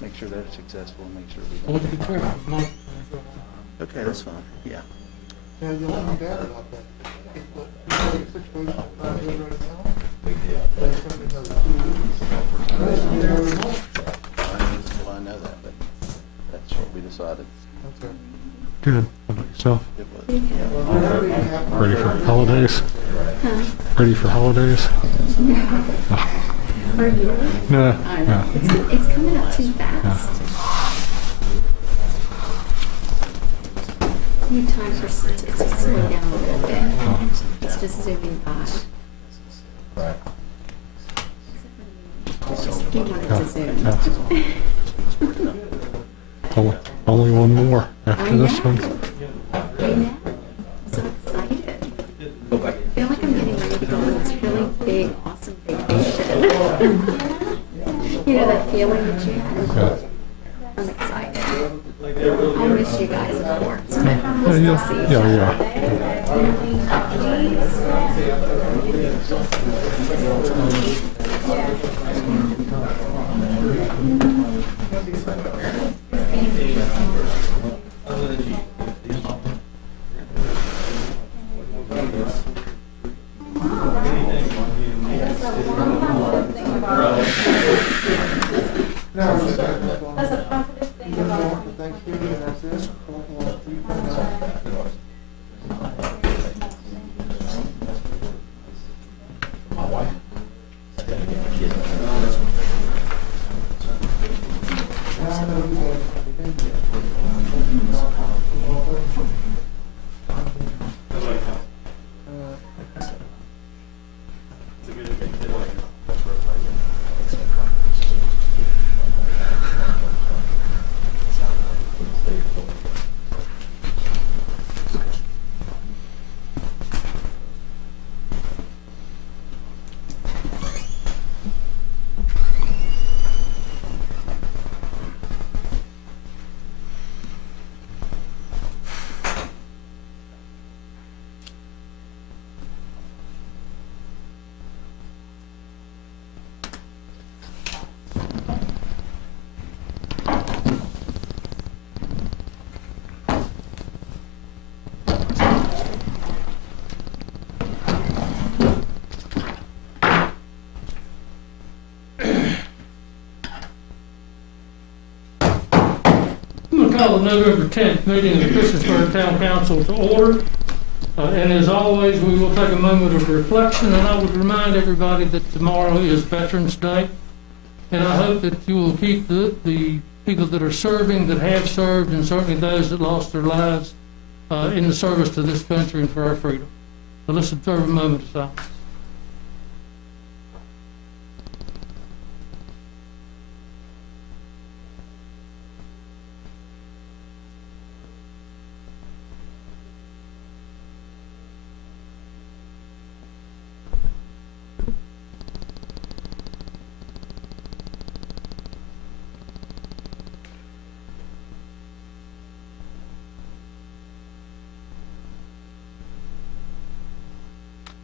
make sure they're successful, and make sure we I want to be don't. careful. No. Okay, that's fine, yeah. Now, the only doubt about that, if the situation right now, they certainly know the Well, I know that, but that's what we decided. Okay. Good. How about yourself? It was, Yeah. yeah. Ready for holidays? Huh? Ready for holidays? Are you? No. I know. It's coming up too fast. Need time for it to slow down a little bit. It's just zooming by. Just he wanted to zoom. Only one more after I this know. one. I know. I'm so excited. I feel like I'm getting ready to go on this really big, awesome vacation. You know that feeling that you have? Yeah. I'm excited. I'll miss you guys, of course. But Yeah, we'll still yeah, see each yeah, other. That's a positive thing about Thanksgiving, and that's it. Call the November 10th meeting of the Christiansburg Town Council to order. And as always, we will take a moment of reflection, and I would remind everybody that tomorrow is Veterans Day. And I hope that you will keep the people that are serving, that have served, and certainly those that lost their lives in the service to this country and for our freedom. So let's observe a moment of silence.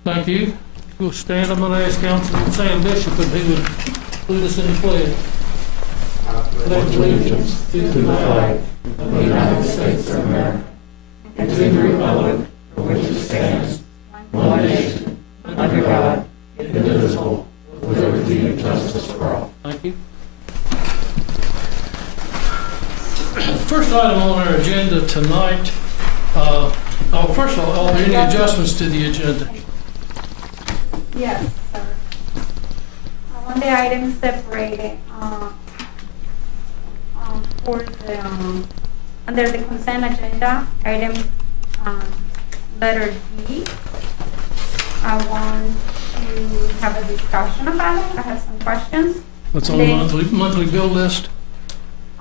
Thank you. We'll stand. I'm going to ask Councilman Sam Bishop if he would lead us in the pledge. Pledge allegiance to the flag of the United States of America and to the republic for which it stands, one nation, under God, indivisible, with liberty and justice for all. Thank you. First item on our agenda tonight. First of all, are there any adjustments to the agenda? Yes, sir. On the items separated, for the, under the consent agenda, item, letter D, I want to have a discussion about it. I have some questions. What's on the monthly bill list?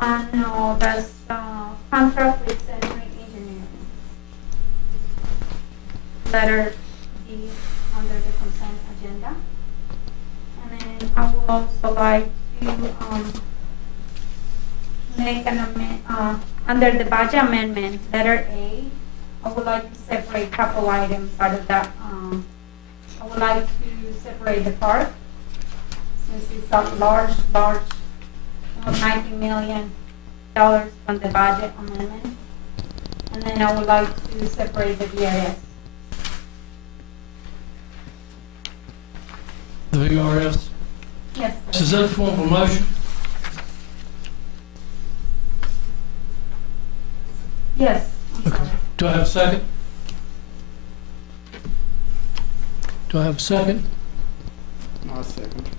No, that's, contract with Century Engineering. Letter D under the consent agenda. And then I would also like to make an amendment, under the budget amendment, letter A, I would like to separate a couple items out of that. I would like to separate the park, since it's a large of $19 million from the budget amendment. And then I would like to separate the VRS. The VRS. Yes, So sir. is that the form of a motion? Yes, I'm sorry. Do I have a second? Do I have a second? I'll second.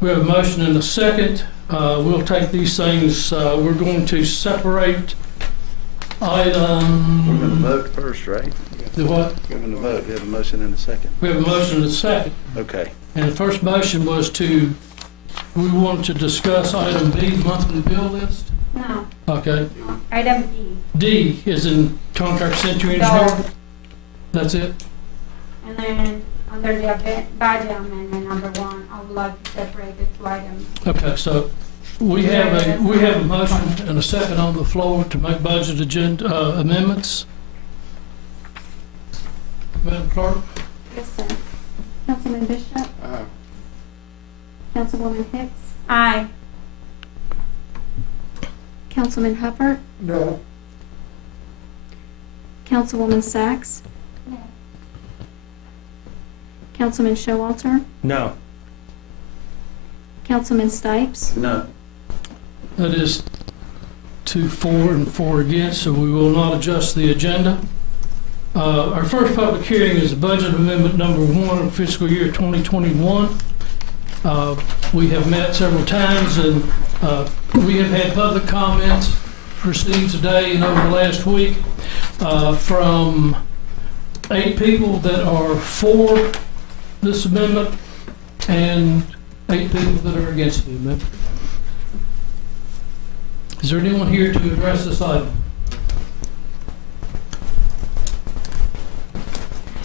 We have a motion and a second. We'll take these things, we're going to separate We're going to item, vote first, right? the what? We're going to vote. We have a motion and a second. We have a motion and a second. Okay. And the first motion was we wanted to discuss item D, monthly bill list. No, Okay. item D. D is in contract century No. engineer. That's it? And then under the budget amendment number 1, I would like to separate the two items. Okay, so we have a motion and a second on the floor to make budget agenda amendments. Madam Clerk? Yes, sir. Councilman Bishop, Councilwoman Hicks, Aye. Councilman Hubbard, No. Councilwoman Sachs, Councilman Showalter, No. Councilman Stipes, No. That is 2 for and 4 against, so we will not adjust the agenda. Our first public hearing is the budget amendment number 1 of fiscal year 2021. We have met several times, and we have had public comments proceeding today and over the last week from 8 people that are for this amendment and 8 people that are against the amendment. Is there anyone here to address this item?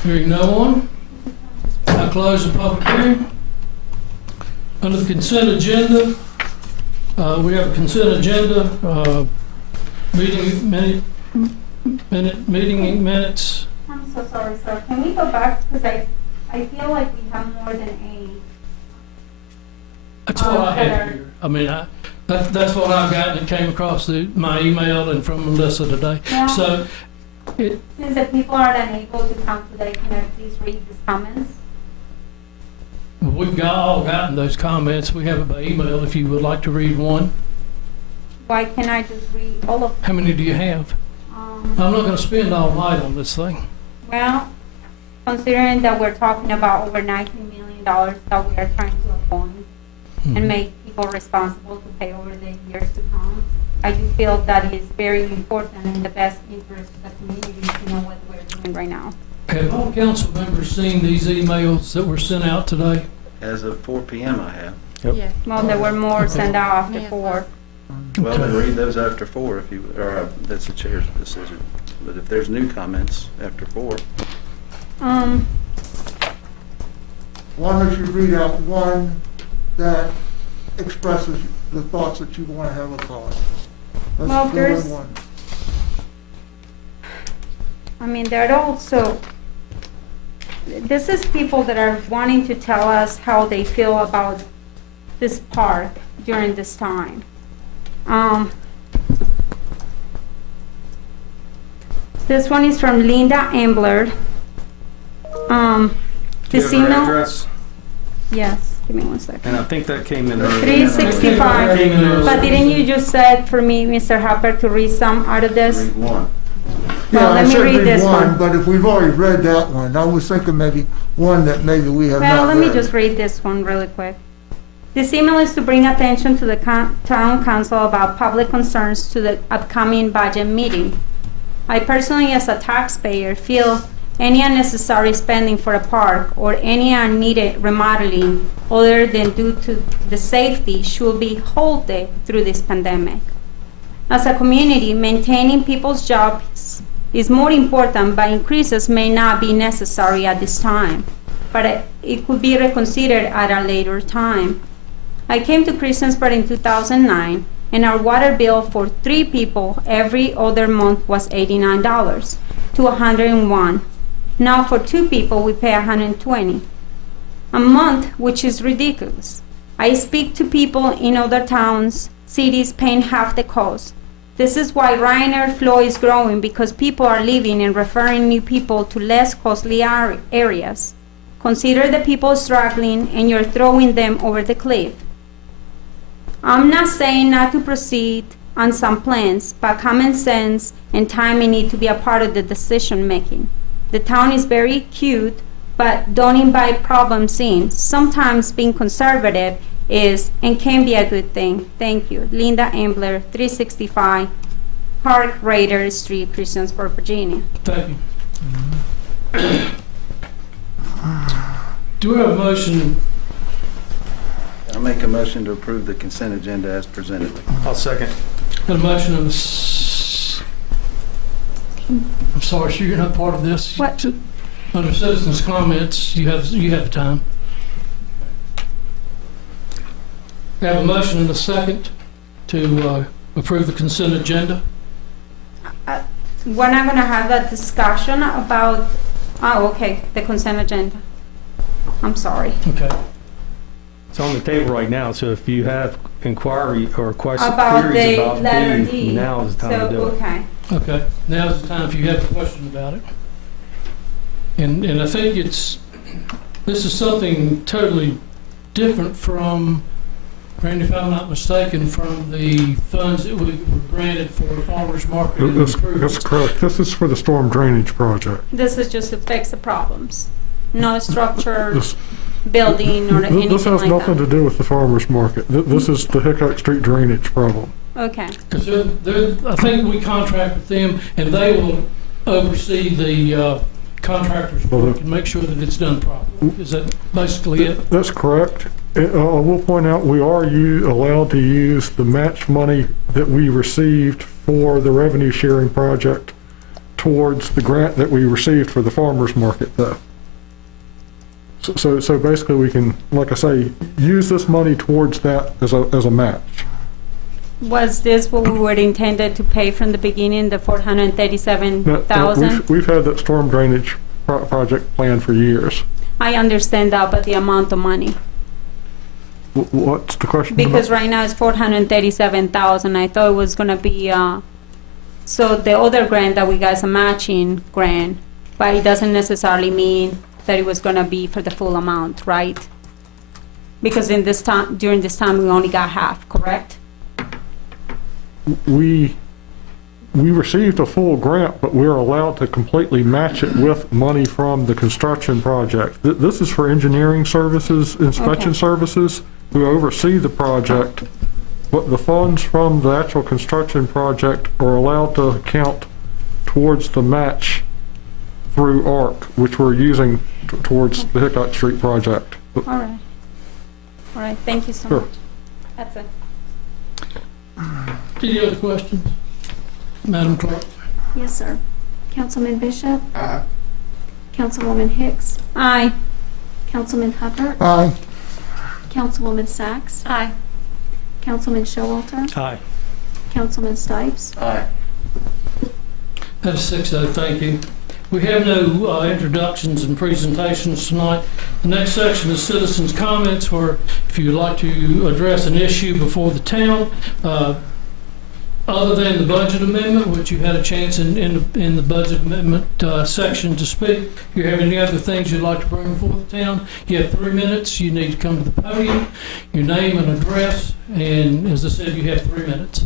Hearing no one, I close the public hearing. Under the consent agenda, we have a consent agenda, meeting minutes. I'm so sorry, sir. Can we go back? Because I feel like we have more than 8. That's what I have here. I mean, that's what I've got, and it came across my email and from Melissa today. Yeah. So, Since the people are unable to come today, can I please read these comments? we've all gotten those comments. We have it by email if you would like to read one. Why can't I just read all of How many do you have? them? I'm not going to spend all night on this thing. Well, considering that we're talking about over $19 million that we are trying to appoint and make people responsible to pay over the years to come, I do feel that it is very important in the best interest of the community to know what we're doing right now. Have all council members seen these emails that were sent out today? As of 4 p.m. I have. Yep. Well, there were more Okay. sent out after Yes, 4. Well, then read those after 4 if you, or that's the chair's decision. But if there's new comments after 4, Why don't you read out one that expresses the thoughts that you want to have across? Well, Let's do there's- one. I mean, there are also, this is people that are wanting to tell us how they feel about this park during this time. This one is from Linda Ambler. This email, address? yes, give me one second. And I think that came in earlier. 365. Came in earlier. But didn't you just said for me, Mr. Hopper, to read some out of this? read one. Yeah, Well, I let me said read this one. But if we've already read that one, I was thinking maybe one that maybe we have not read. Well, let me just read this one really quick. This email is to bring attention to the town council about public concerns to the upcoming budget meeting. I personally, as a taxpayer, feel any unnecessary spending for a park or any unneeded remodeling other than due to the safety should be halted through this pandemic. As a community, maintaining people's jobs is more important, but increases may not be necessary at this time, but it could be reconsidered at a later time. I came to Christiansburg in 2009, and our water bill for 3 people every other month was $89 to $101. Now for 2 people, we pay $120 a month, which is ridiculous. I speak to people in other towns cities paying half the cost. This is why Ryanair flow is growing, because people are leaving and referring new people to less costly areas. Consider the people struggling and you're throwing them over the cliff. I'm not saying not to proceed on some plans, but common sense and timing need to be a part of the decision making. The town is very cute, but don't invite problems in. Sometimes being conservative is and can be a good thing. Thank you. Linda Ambler, 365 Park Raider Street, Christiansburg, Virginia. Thank you. Do we have a motion? I make a motion to approve the consent agenda as presented. I'll second. Got a motion of I'm sorry, sure you're not part of this. What? Under citizens' comments, you have time. We have a motion and a second to approve the consent agenda. We're not gonna have a discussion about, the consent agenda. I'm sorry. Okay. It's on the table right now, so if you have inquiry or questions, About queries the about letter D, D. now is the time to do it. Okay. Okay, now's the time if you have a question about it. And I think this is something totally different from, Randy, if I'm not mistaken, from the funds that we were granted for farmers market That's improvements. correct. This is for the storm drainage project. This is just to fix the problems, no structure, This building, or anything this has like nothing that. to do with the farmer's market. This is the Hickok Street drainage problem. Okay. Because I think we contract with them, and they will oversee the contractor's work and make sure that it's done properly. Is that basically it? That's correct. I will point out, we are allowed to use the match money that we received for the revenue sharing project towards the grant that we received for the farmer's market, though. So basically, we can, like I say, use this money towards that as a match. Was this what we were intended to pay from the beginning, the $437,000? We've had that storm drainage project planned for years. I understand that, but the amount of money. What's the question? Because about? right now it's $437,000. I thought it was gonna be, so the other grant that we got is a matching grant, but it doesn't necessarily mean that it was gonna be for the full amount, right? Because during this time, we only got half, correct? We received a full grant, but we're allowed to completely match it with money from the construction project. This is for engineering services, inspection Okay. services, who oversee the project, but the funds from the actual construction project are allowed to count towards the match through ARC, which we're using towards the Hickok Street project. All right. All right, thank you so Sure. much. That's it. Any other questions? Madam Clerk? Yes, sir. Councilman Bishop? Aye. Councilwoman Hicks? Aye. Councilman Hubbard? Aye. Councilwoman Sacks? Aye. Councilman Showalter? Aye. Councilman Stipes? Aye. That's 6-0, thank you. We have no introductions and presentations tonight. The next section is citizens' comments, where if you'd like to address an issue before the town, other than the budget amendment, which you had a chance in the budget amendment section to speak, if you have any other things you'd like to bring before the town, you have 3 minutes. You need to come to the podium, your name and address, and as I said, you have 3 minutes.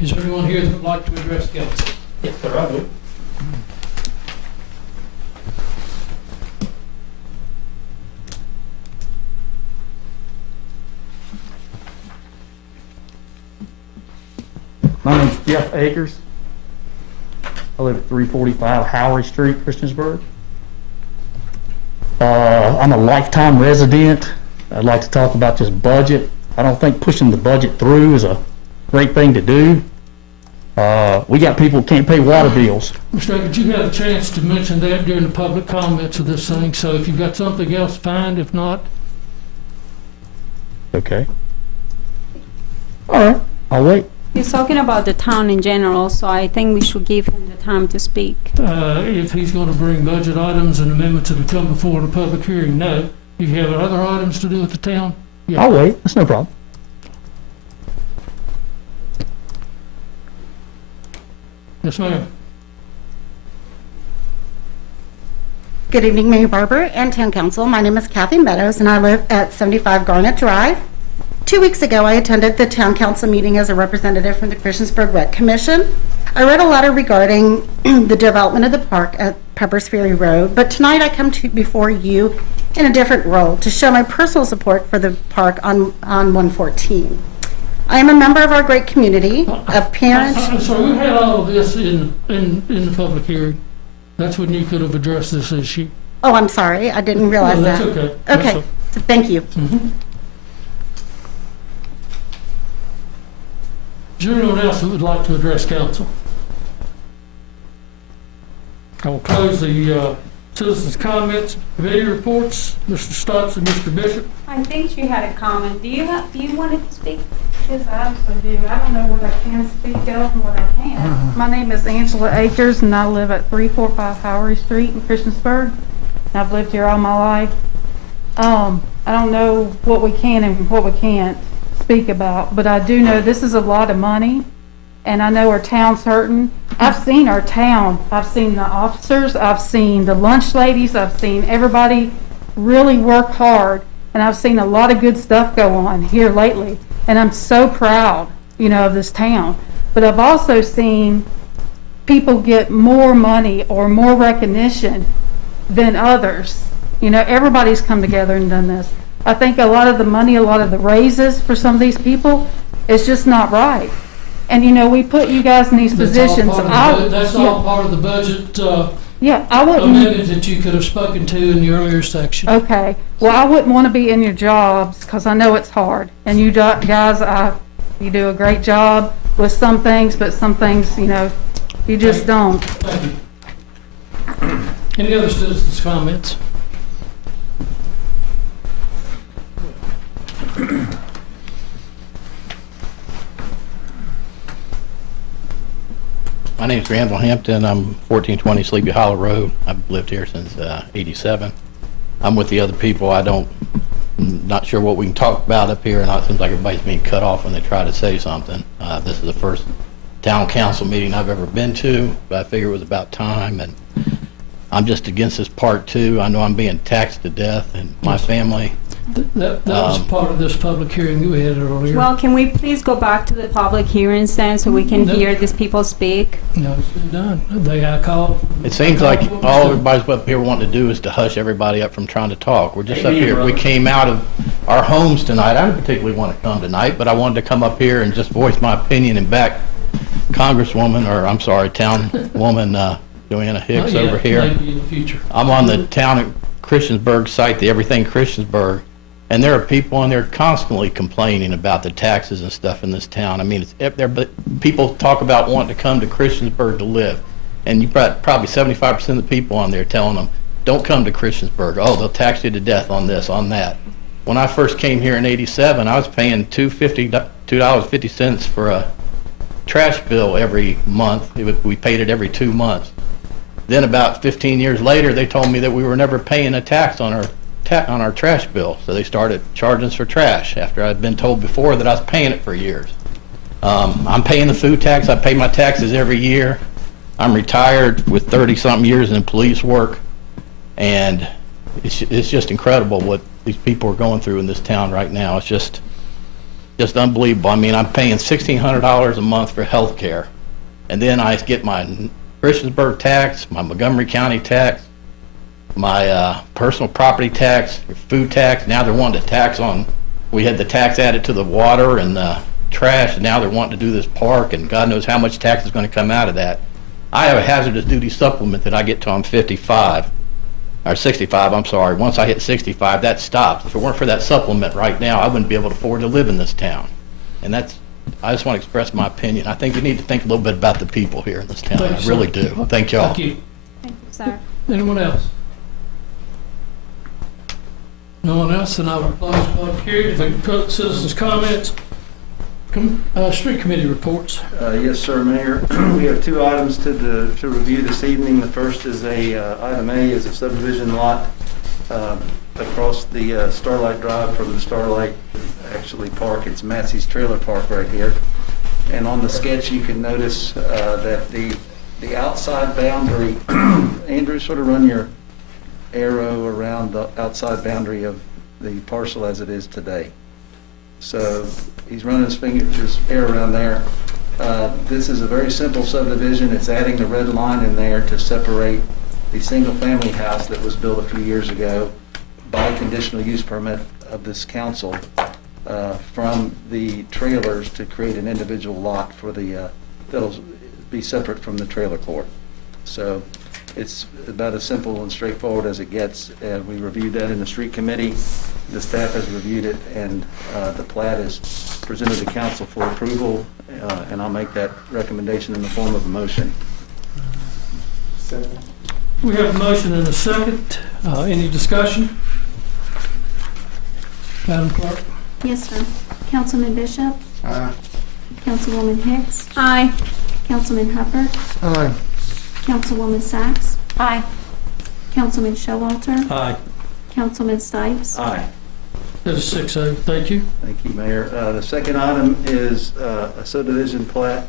Is there anyone here that would like to address council? Yes, sir, I do. My name's Jeff Akers. I live at 345 Howard Street, Christiansburg. I'm a lifetime resident. I'd like to talk about this budget. I don't think pushing the budget through is a great thing to do. We got people who can't pay water bills. Mr. Akers, you had a chance to mention that during the public comments of this thing, so if you've got something else, fine. If not, Okay. All right, I'll wait. He's talking about the town in general, so I think we should give him the time to speak. if he's going to bring budget items and amendments that will come before the public hearing, no. If you have other items to do with the town, yeah. I'll wait, that's no problem. Yes, ma'am. Good evening, Mayor Barber and Town Council. My name is Kathy Meadows, and I live at 75 Garnet Drive. 2 weeks ago, I attended the Town Council meeting as a representative from the Christiansburg Rec Commission. I read a letter regarding the development of the park at Peppers Ferry Road, but tonight I come before you in a different role to show my personal support for the park on 114. I am a member of our great community, a parent. I'm sorry, we had all of this in the public hearing. That's when you could have addressed this issue. Oh, I'm sorry, I didn't realize No, that. that's okay. That's Okay, so thank you. Is there anyone else who would like to address council? I will close the citizens' comments, video reports. Mr. Stutz and Mr. Bishop. I think she had a comment. Do you want to speak? Yes, I absolutely do. I don't know what I can speak of and what I can't. My name is Angela Akers, and I live at 345 Howery Street in Christiansburg. And I've lived here all my life. I don't know what we can and what we can't speak about, but I do know this is a lot of money, and I know our town's hurting. I've seen our town. I've seen the officers. I've seen the lunch ladies. I've seen everybody really work hard, and I've seen a lot of good stuff go on here lately. And I'm so proud, of this town. But I've also seen people get more money or more recognition than others. Everybody's come together and done this. I think a lot of the money, a lot of the raises for some of these people is just not right. And we put you guys in these positions. That's all part of the budget I wouldn't. amendment that you could have spoken to in the earlier section. Okay. Well, I wouldn't want to be in your jobs because I know it's hard. And you guys, you do a great job with some things, but some things, you just don't. Thank you. Any other citizens' comments? My name is Randall Hampton. I'm 1420 Sleepy Hollow Road. I've lived here since '87. I'm with the other people. Not sure what we can talk about up here, and it seems like everybody's being cut off when they try to say something. This is the first town council meeting I've ever been to, but I figure it was about time, and I'm just against this part too. I know I'm being taxed to death, and my family. That was part of this public hearing that we had earlier. Well, can we please go back to the public hearings then so we can hear these people speak? No, it's been done. I called. It seems like all everybody's up here wanting to do is to hush everybody up from trying to talk. We're just up here. We came out of our homes tonight. I didn't particularly want to come tonight, but I wanted to come up here and just voice my opinion and back Townwoman Joanna Hicks over here. Maybe in the future. I'm on the town of Christiansburg site, the Everything Christiansburg, and there are people on there constantly complaining about the taxes and stuff in this town. I mean, people talk about wanting to come to Christiansburg to live, and you've got probably 75% of the people on there telling them, don't come to Christiansburg. Oh, they'll tax you to death on this, on that. When I first came here in '87, I was paying $2.50 for a trash bill every month. We paid it every 2 months. Then about 15 years later, they told me that we were never paying a tax on our trash bill. So they started charging us for trash after I'd been told before that I was paying it for years. I'm paying the food tax. I pay my taxes every year. I'm retired with 30-something years in police work. And it's just incredible what these people are going through in this town right now. It's just unbelievable. I mean, I'm paying $1,600 a month for health care. And then I get my Christiansburg tax, my Montgomery County tax, my personal property tax, food tax. Now they're wanting to tax on, we had the tax added to the water and the trash, and now they're wanting to do this park, and God knows how much tax is going to come out of that. I have a hazardous duty supplement that I get till I'm 65, or 65, I'm sorry. Once I hit 65, that stops. If it weren't for that supplement right now, I wouldn't be able to afford to live in this town. And I just want to express my opinion. I think you need to think a little bit about the people here in this town. I really do. Thank y'all. Thank you. Thank you, sir. Anyone else? No one else, then I will close public hearing. Citizens' comments. Street committee reports. Yes, sir, Mayor. We have two items to review this evening. The first is item A is a subdivision lot across the Starlight Drive from the Starlight Park. It's Massey's Trailer Park right here. And on the sketch, you can notice that the the outside boundary, Andrew, sort of run your arrow around the outside boundary of the parcel as it is today. So he's running his arrow around there. This is a very simple subdivision. It's adding the red line in there to separate the single-family house that was built a few years ago by conditional use permit of this council from the trailers to create an individual lot for the, that'll be separate from the trailer court. So it's about as simple and straightforward as it gets. We reviewed that in the street committee. The staff has reviewed it, and the plat is presented to council for approval, and I'll make that recommendation in the form of a motion. We have a motion and a second. Any discussion? Madam Clerk? Yes, sir. Councilman Bishop? Aye. Councilwoman Hicks? Aye. Councilman Hubbard? Aye. Councilwoman Sacks? Aye. Councilman Showalter? Aye. Councilman Stipes? Aye. That is 6-0. Thank you. Thank you, Mayor. The second item is a subdivision plat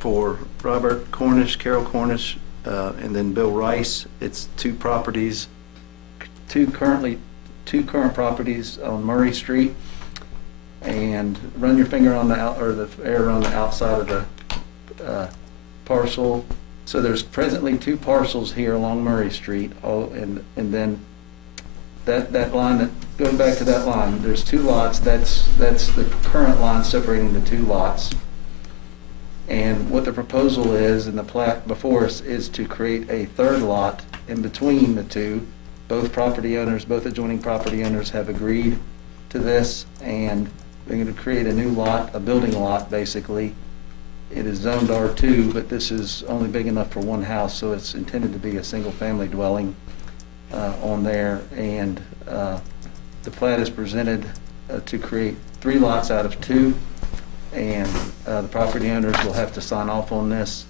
for Robert Cornish, Carol Cornish, and then Bill Rice. It's two properties, two current properties on Murray Street. And run your finger on the arrow on the outside of the parcel. So there's presently two parcels here along Murray Street, and then that line, that going back to that line, there's two lots. That's the current line separating the two lots. And what the proposal is, and the plat before us, is to create a third lot in between the two. Both adjoining property owners have agreed to this, and they're going to create a new lot, a building lot, basically. It is zoned R2, but this is only big enough for one house, so it's intended to be a single-family dwelling on there. And the plat is presented to create 3 lots out of 2, and the property owners will have to sign off on this,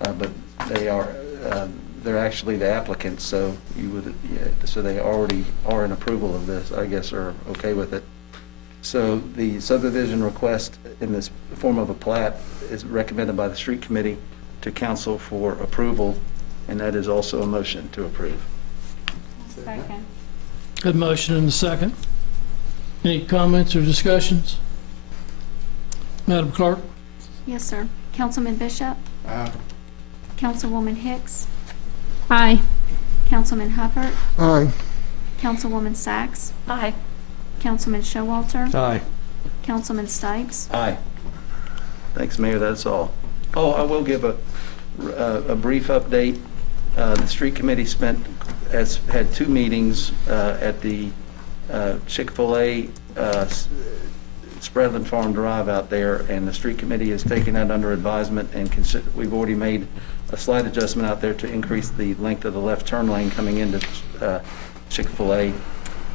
but they're actually the applicants, so so they already are in approval of this, I guess, or okay with it. So the subdivision request in this form of a plat is recommended by the street committee to council for approval, and that is also a motion to approve. Second. Good motion and a second. Any comments or discussions? Madam Clerk? Yes, sir. Councilman Bishop? Aye. Councilwoman Hicks? Aye. Councilman Hubbard? Aye. Councilwoman Sacks? Aye. Councilman Showalter? Aye. Councilman Stipes? Aye. Thanks, Mayor, that's all. Oh, I will give a brief update. The street committee had 2 meetings at the Chick-fil-A Spreadland Farm Drive out there, and the street committee has taken that under advisement, and we've already made a slight adjustment out there to increase the length of the left turn lane coming into Chick-fil-A.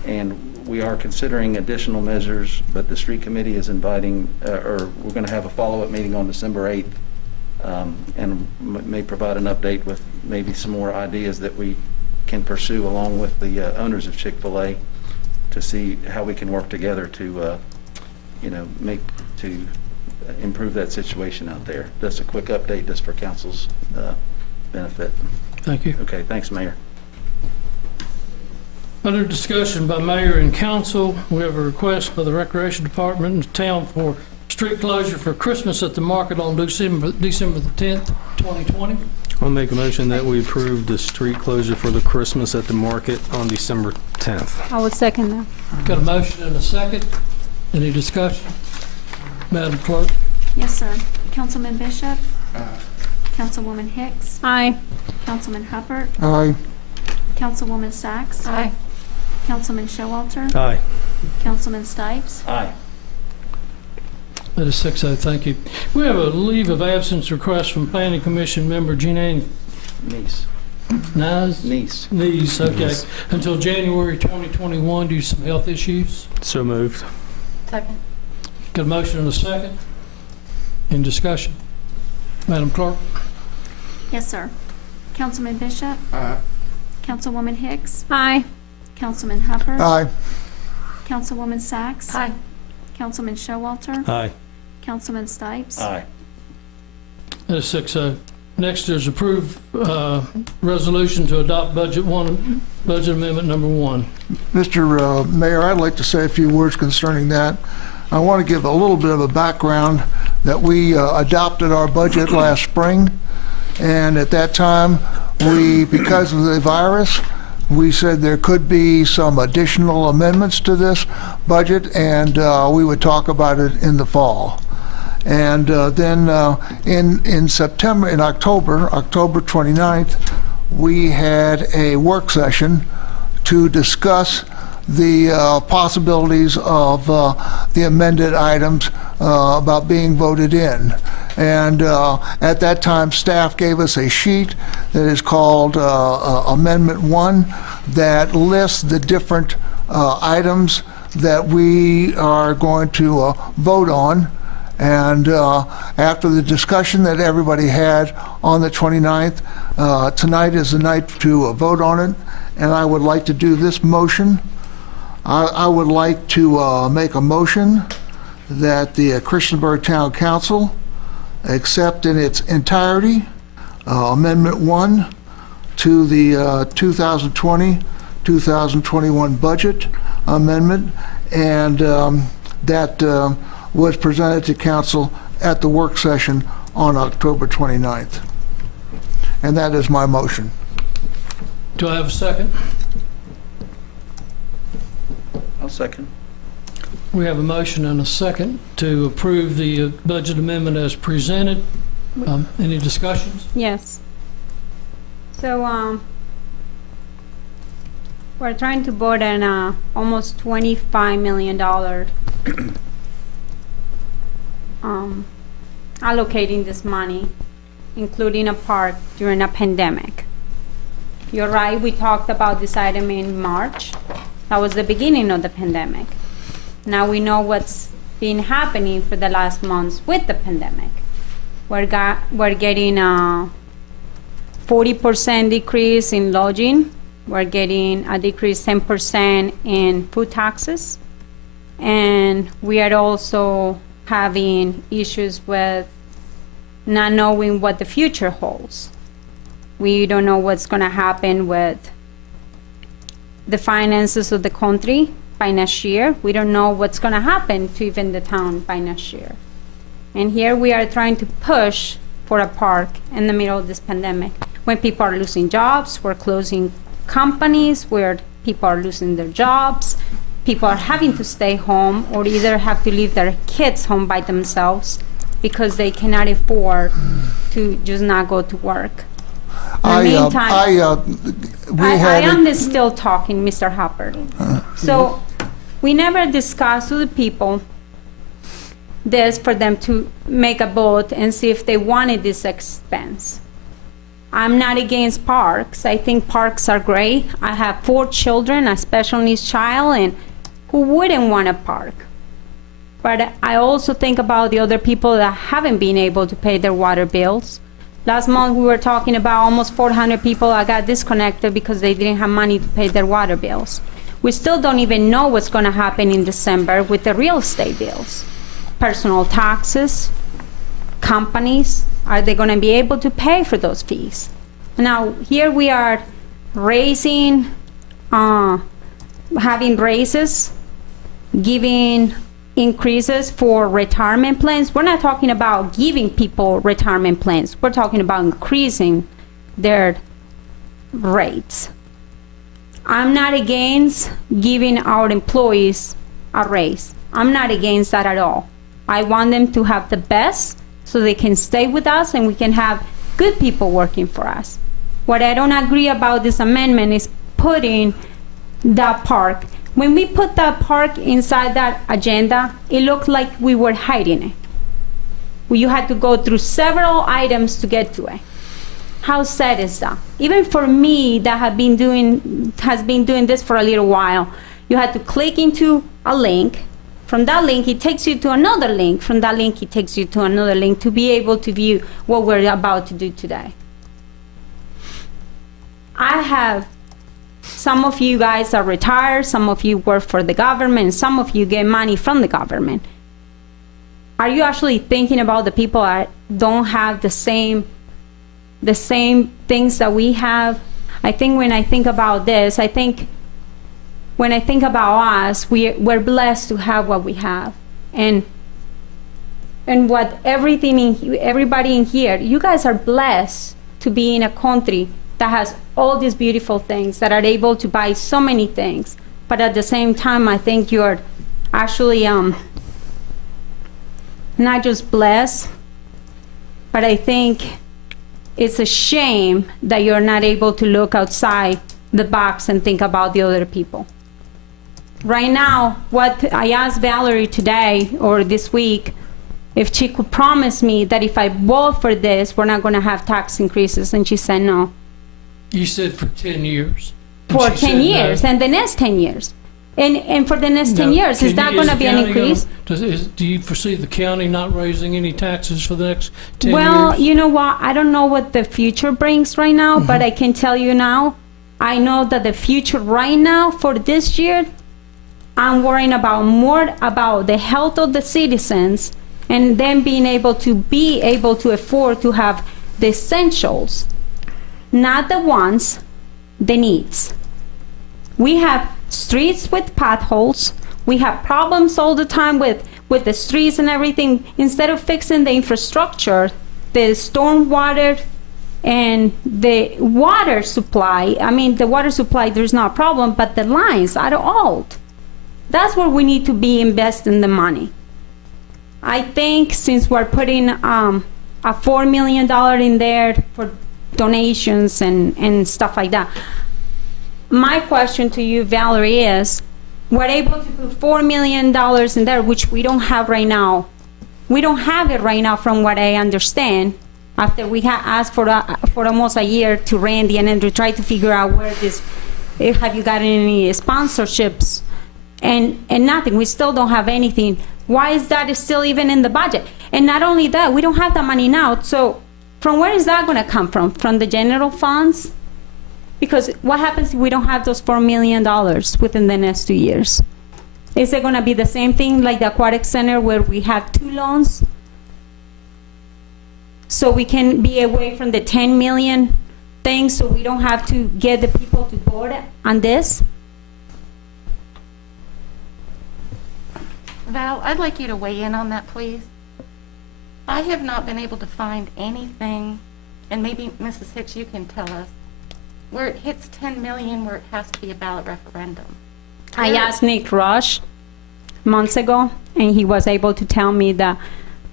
And we are considering additional measures, but the street committee is inviting, or we're going to have a follow-up meeting on December 8th, and may provide an update with maybe some more ideas that we can pursue along with the owners of Chick-fil-A to see how we can work together to, improve that situation out there. That's a quick update just for council's benefit. Thank you. Okay, thanks, Mayor. Under discussion by mayor and council, we have a request by the Recreation Department in town for street closure for Christmas at the market on December the 10th, 2020. I'll make a motion that we approve the street closure for the Christmas at the market on December 10th. I would second that. Got a motion and a second. Any discussion? Madam Clerk? Yes, sir. Councilman Bishop? Aye. Councilwoman Hicks? Aye. Councilman Hubbard? Aye. Councilwoman Sacks? Aye. Councilman Showalter? Aye. Councilman Stipes? Aye. That is 6-0, thank you. We have a leave of absence request from Planning Commission member Jeanine Niece. Neese, okay. Niece. Until January 2021 due to some health issues. So moved. Second. Got a motion and a second. In discussion. Madam Clerk? Yes, sir. Councilman Bishop? Aye. Councilwoman Hicks? Aye. Councilman Hubbard? Aye. Councilwoman Sacks? Aye. Councilman Showalter? Aye. Councilman Stipes? Aye. That is 6-0. Next is approve resolution to adopt budget amendment number 1. Mr. Mayor, I'd like to say a few words concerning that. I want to give a little bit of a background that we adopted our budget last spring, and at that time, because of the virus, we said there could be some additional amendments to this budget, and we would talk about it in the fall. And then in September, in October 29th, we had a work session to discuss the possibilities of the amended items about being voted in. And at that time, staff gave us a sheet that is called Amendment 1 that lists the different items that we are going to vote on. And after the discussion that everybody had on the 29th, tonight is the night to vote on it, and I would like to do this motion. I would like to make a motion that the Christiansburg Town Council accept in its entirety Amendment 1 to the 2020-2021 budget amendment, and that was presented to council at the work session on October 29th. And that is my motion. Do I have a second? I'll second. We have a motion and a second to approve the budget amendment as presented. Any discussions? Yes. So, we're trying to vote on almost $25 million allocating this money, including a park during a pandemic. You're right, we talked about this item in March. That was the beginning of the pandemic. Now we know what's been happening for the last months with the pandemic. We're getting a 40% decrease in lodging. We're getting a decrease 10% in food taxes. And we are also having issues with not knowing what the future holds. We don't know what's going to happen with the finances of the country by next year. We don't know what's going to happen to even the town by next year. And here we are trying to push for a park in the middle of this pandemic. When people are losing jobs, we're closing companies, where people are losing their jobs, people are having to stay home or either have to leave their kids home by themselves because they cannot afford to just not go to work. In the meantime, I am still talking, Mr. Hopper. So we never discussed with the people this for them to make a vote and see if they wanted this expense. I'm not against parks. I think parks are great. I have 4 children, a special needs child, and who wouldn't want a park? But I also think about the other people that haven't been able to pay their water bills. Last month we were talking about almost 400 people that got disconnected because they didn't have money to pay their water bills. We still don't even know what's going to happen in December with the real estate bills. Personal taxes, companies, are they going to be able to pay for those fees? Now, here we are raising, having raises, giving increases for retirement plans. We're not talking about giving people retirement plans. We're talking about increasing their rates. I'm not against giving our employees a raise. I'm not against that at all. I want them to have the best so they can stay with us and we can have good people working for us. What I don't agree about this amendment is putting that park. When we put that park inside that agenda, it looked like we were hiding it. You had to go through several items to get to it. How sad is that? Even for me that has been doing this for a little while, you had to click into a link. From that link, it takes you to another link. From that link, it takes you to another link to be able to view what we're about to do today. Some of you guys are retired, some of you work for the government, some of you get money from the government. Are you actually thinking about the people that don't have the same the same things that we have. I think when I think about this, when I think about us, we're blessed to have what we have. And what everybody in here, you guys are blessed to be in a country that has all these beautiful things, that are able to buy so many things. But at the same time, I think you're actually not just blessed, but I think it's a shame that you're not able to look outside the box and think about the other people. Right now, what I asked Valerie today or this week, if she could promise me that if I vote for this, we're not going to have tax increases, and she said no. You said for 10 years. And For she 10 said years, no. and the next 10 years. And for the next 10 years, is that going to be an increase? Do you foresee the county not raising any taxes for the next 10 Well, years? you know what? I don't know what the future brings right now, but I can tell you now, I know that the future right now for this year, I'm worrying about more about the health of the citizens and them being able to afford to have the essentials, not the wants, the needs. We have streets with potholes. We have problems all the time with the streets and everything. Instead of fixing the infrastructure, the storm water and the water supply, the water supply, there's no problem, but the lines are old. That's where we need to be investing the money. I think since we're putting a $4 million in there for donations and stuff like that, my question to you, Valerie, is we're able to put $4 million in there, which we don't have right now. We don't have it right now from what I understand, after we have asked for almost a year to Randy and then to try to figure out where this, have you gotten any sponsorships, and nothing. We still don't have anything. Why is that still even in the budget? And not only that, we don't have the money now. So from where is that going to come from? From the general funds? Because what happens if we don't have those $4 million within the next 2 years? Is it going to be the same thing like the Aquatic Center where we have 2 loans? So we can be away from the 10 million thing, so we don't have to get the people to board on this? Val, I'd like you to weigh in on that, please. I have not been able to find anything, and maybe Mrs. Hicks, you can tell us, where it hits 10 million where it has to be a ballot referendum. I asked Nick Rush months ago, and he was able to tell me that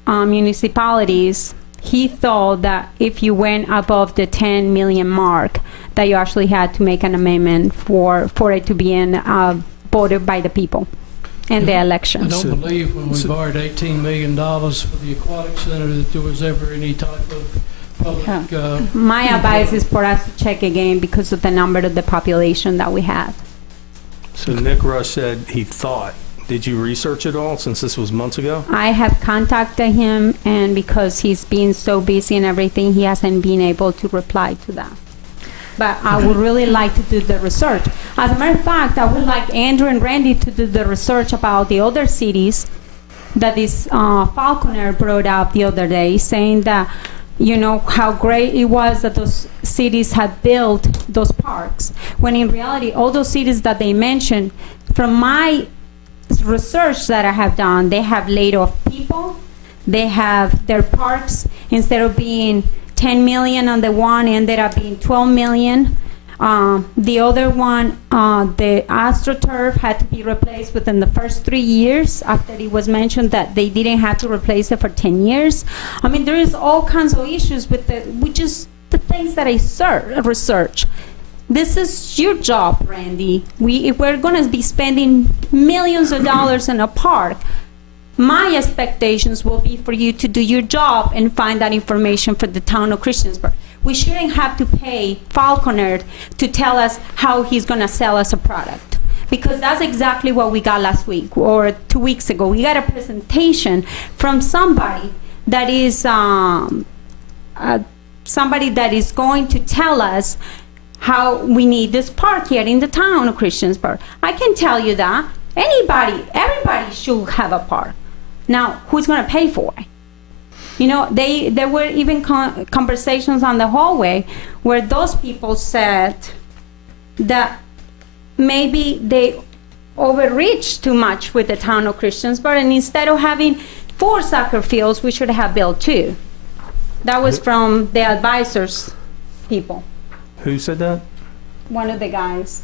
municipalities, he thought that if you went above the 10 million mark, that you actually had to make an amendment for it to be voted by the people in the I elections. don't believe when we borrowed $18 million for the Aquatic Center that there was ever any type of public... My advice is for us to check again because of the number of the population that we have. So Nick Rush said he thought. Did you research it all since this was months ago? I have contacted him, and because he's been so busy and everything, he hasn't been able to reply to that. But I would really like to do the research. As a matter of fact, I would like Andrew and Randy to do the research about the other cities that this Falconer brought up the other day, saying that, you know, how great it was that those cities had built those parks. When in reality, all those cities that they mentioned, from my research that I have done, they have laid off people. They have their parks, instead of being 10 million on the one, ended up being 12 million. The other one, the AstroTurf, had to be replaced within the first 3 years after it was mentioned that they didn't have to replace it for 10 years. I mean, there is all kinds of issues with just the things that I research. This is your job, Randy. If we're going to be spending millions of dollars in a park, my expectations will be for you to do your job and find that information for the town of Christiansburg. We shouldn't have to pay Falconer to tell us how he's going to sell us a product, because that's exactly what we got last week or 2 weeks ago. We got a presentation from somebody that is going to tell us how we need this park here in the town of Christiansburg. I can tell you that everybody should have a park. Now, who's going to pay for it? You know, there were even conversations on the hallway where those people said that maybe they overreached too much with the town of Christiansburg, and instead of having 4 soccer fields, we should have built 2. That was from the advisors people, Who said that? one of the guys.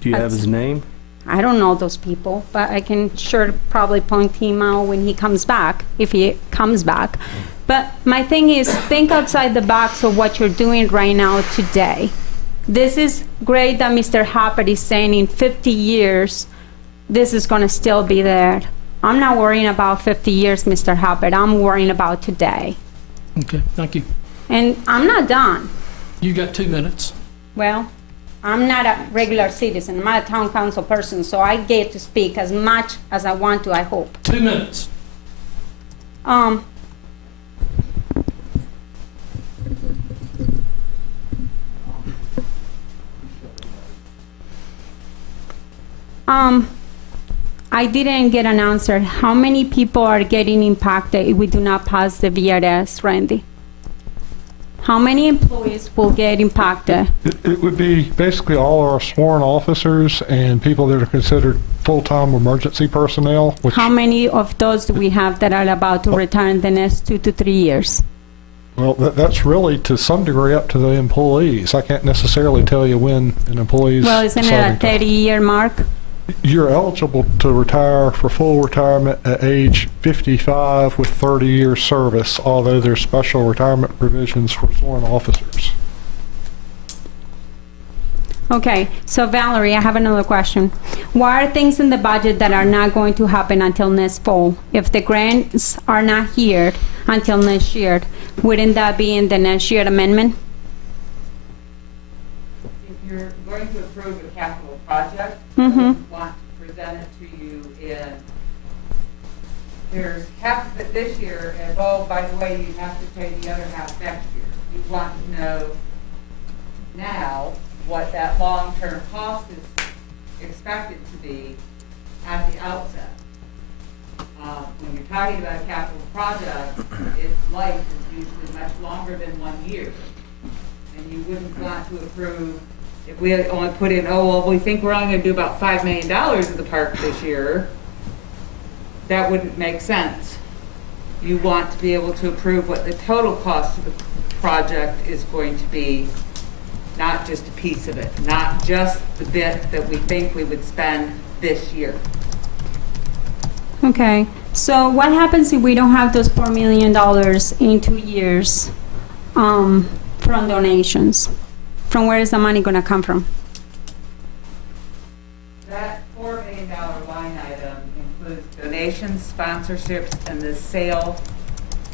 Do you have his name? I don't know those people, but I can sure probably point him out when he comes back, if he comes back. But my thing is, think outside the box of what you're doing right now today. This is great that Mr. Hopper is saying in 50 years, this is gonna still be there. I'm not worrying about 50 years, Mr. Hopper, I'm worrying about today. Okay, thank you. And I'm not done. You got 2 minutes. Well, I'm not a regular citizen, I'm not a town council person, so I get to speak as much as I want to, I hope. 2 minutes. I didn't get an answer. How many people are getting impacted if we do not pass the VRS, Randy? How many employees will get impacted? It would be basically all our sworn officers and people that are considered full-time emergency personnel, which, How many of those do we have that are about to retire in the next 2 to 3 years? well, that's really to some degree up to the employees. I can't necessarily tell you when an employee's Well, isn't it a deciding to- 30-year mark? You're eligible to retire for full retirement at age 55 with 30 years service, although there's special retirement provisions for sworn officers. Okay, so Valerie, I have another question. What are things in the budget that are not going to happen until next fall? If the grants are not here until next year, wouldn't that be in the next year amendment? If you're going to approve a capital project, Mm-hmm. you want to present it to you in, there's half of it this year, and oh, by the way, you have to pay the other half next year. You want to know now what that long-term cost is expected to be at the outset. When you're talking about a capital project, its life is usually much longer than 1 year. And you wouldn't want to approve, if we only put in, oh, well, we think we're only gonna do about $5 million in the park this year, that wouldn't make sense. You want to be able to approve what the total cost of the project is going to be, not just a piece of it, not just the bit that we think we would spend this year. Okay, so what happens if we don't have those $4 million in 2 years from donations? From where is the money gonna come from? That $4 million line item includes donations, sponsorships, and the sale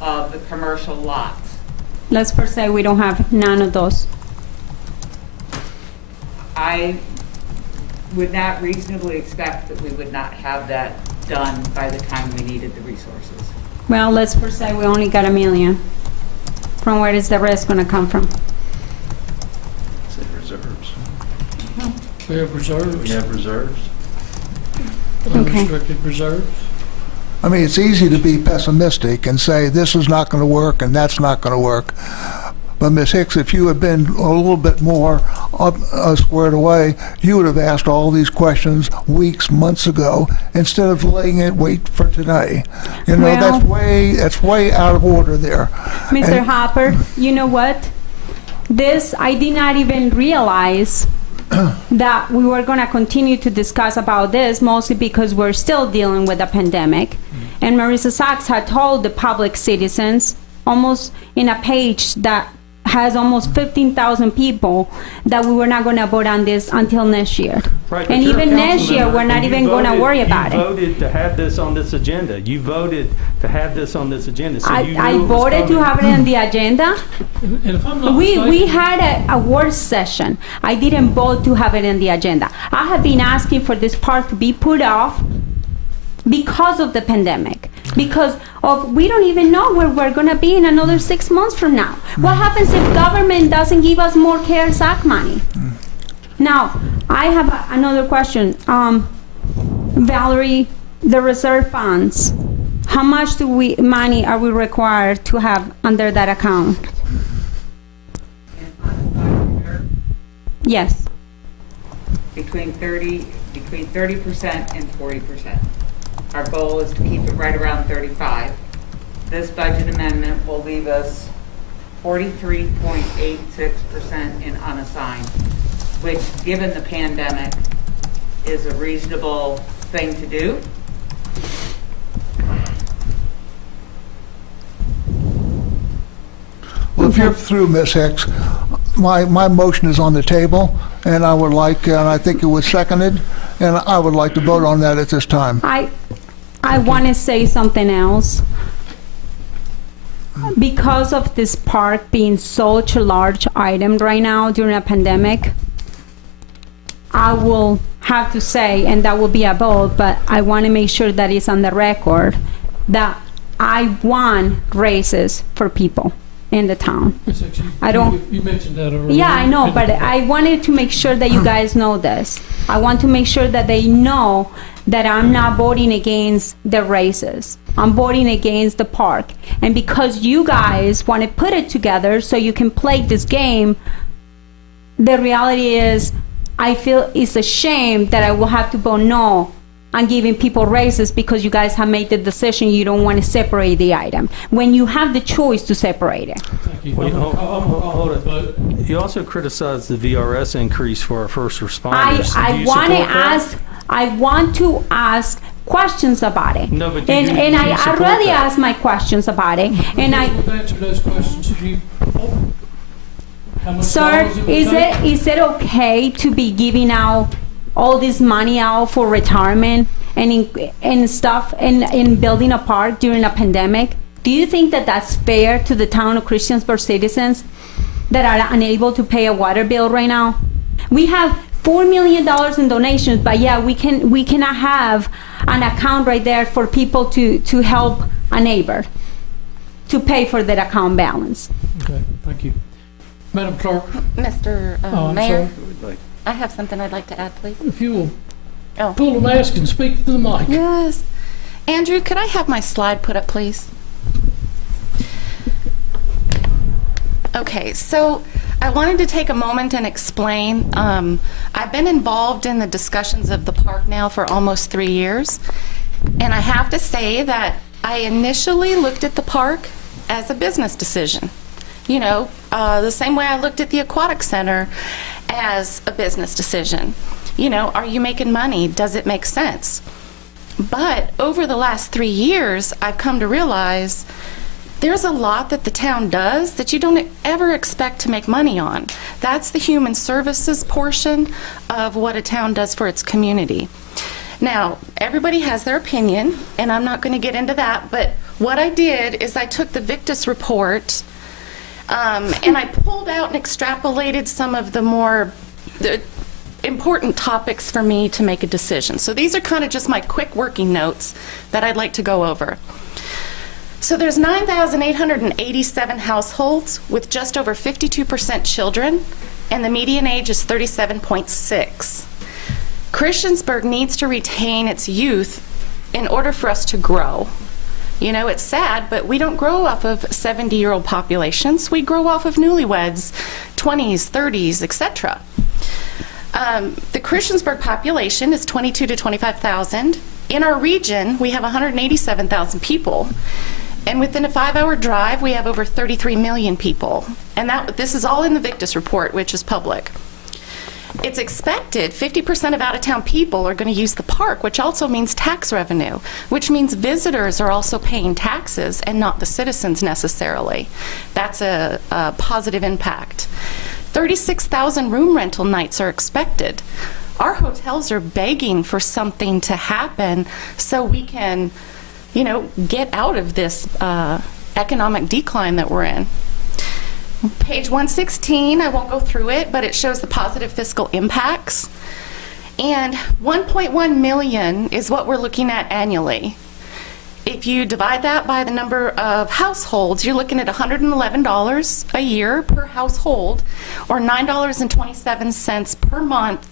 of the commercial lots. Let's first say we don't have none of those. I would not reasonably expect that we would not have that done by the time we needed the resources. Well, let's first say we only got $1 million. From where is the rest gonna come from? Say reserves. We have reserves. We have reserves. Unrestricted reserves. I mean, it's easy to be pessimistic and say this is not going to work and that's not going to work. But Ms. Hicks, if you had been a little bit more squared away, you would have asked all these questions weeks, months ago, instead of letting it wait for today. You know, Well- that's way out of order there. Mr. And- Hopper, you know what? This, I did not even realize that we were gonna continue to discuss about this, mostly because we're still dealing with a pandemic. And Marissa Sachs had told the public citizens, almost in a page that has almost 15,000 people, that we were not gonna vote on this until next year. Right, but And you're a even next council year, member, we're not and you even gonna voted- worry about You it. voted to have this on this agenda. You voted to have this on this agenda, so you knew I it was voted to coming. have it on the agenda. And if I'm not We mistaken, had a work session. I didn't vote to have it in the agenda. I have been asking for this part to be put off because of the pandemic. Because of, we don't even know where we're gonna be in another 6 months from now. What happens if government doesn't give us more CARES Act money? Now, I have another question. Valerie, the reserve funds, how much money are we required to have under that account? Yes. Between 30% and 40%. Our goal is to keep it right around 35. This budget amendment will leave us 43.86% in unassigned, which, given the pandemic, is a reasonable thing to do. Well, if you're through, Ms. Hicks, my motion is on the table, and I would like, and I think it was seconded, and I would like to vote on that at this time. I want to say something else. Because of this park being such a large item right now during a pandemic, I will have to say, and that will be a vote, but I want to make sure that it's on the record, that I want raises for people in the town. I don't. You mentioned that already. Yeah, I know, but I wanted to make sure that you guys know this. I want to make sure that they know that I'm not voting against the raises. I'm voting against the park. And because you guys want to put it together so you can play this game, the reality is I feel it's a shame that I will have to vote no on giving people raises because you guys have made the decision you don't want to separate the item when you have the choice to separate it. Thank you. Wait, hold it. Vote. You also criticized the VRS increase for our first responders. Do I you want to support that? ask. I want to ask questions about it. No, but and do you I support already that? asked my questions about it. And I, We've answered those questions to you before. How much sir, dollars it would is take? it okay to be giving out all this money out for retirement and stuff in building a park during a pandemic? Do you think that that's fair to the town of Christiansburg citizens that are unable to pay a water bill right now? We have $4 million in donations, but yeah, we cannot have an account right there for people to help a neighbor to pay for that account balance. Okay, thank you. Madam Clerk, Mr. I'm Mayor, sorry. I have something I'd like to add, please. If you will Oh. pull the mask and speak to the mic. Yes. Andrew, could I have my slide put up, please? Okay, so I wanted to take a moment and explain. I've been involved in the discussions of the park now for almost 3 years, and I have to say that I initially looked at the park as a business decision. You know, the same way I looked at the aquatic center as a business decision. You know, are you making money? Does it make sense? But over the last 3 years, I've come to realize there's a lot that the town does that you don't ever expect to make money on. That's the human services portion of what a town does for its community. Now, everybody has their opinion, and I'm not going to get into that, but what I did is I took the Victus report and I pulled out and extrapolated some of the more important topics for me to make a decision. So these are kind of just my quick working notes that I'd like to go over. So there's 9,887 households with just over 52% children, and the median age is 37.6. Christiansburg needs to retain its youth in order for us to grow. You know, it's sad, but we don't grow off of 70-year-old populations. We grow off of newlyweds, 20s, 30s, etc. The Christiansburg population is 22 to 25,000. In our region, we have 187,000 people. And within a 5-hour drive, we have over 33 million people. And this is all in the Victus report, which is public. It's expected 50% of out-of-town people are going to use the park, which also means tax revenue, which means visitors are also paying taxes and not the citizens necessarily. That's a positive impact. 36,000 room rental nights are expected. Our hotels are begging for something to happen so we can, you know, get out of this economic decline that we're in. Page 116, I won't go through it, but it shows the positive fiscal impacts. And 1.1 million is what we're looking at annually. If you divide that by the number of households, you're looking at $111 a year per household, or $9.27 per month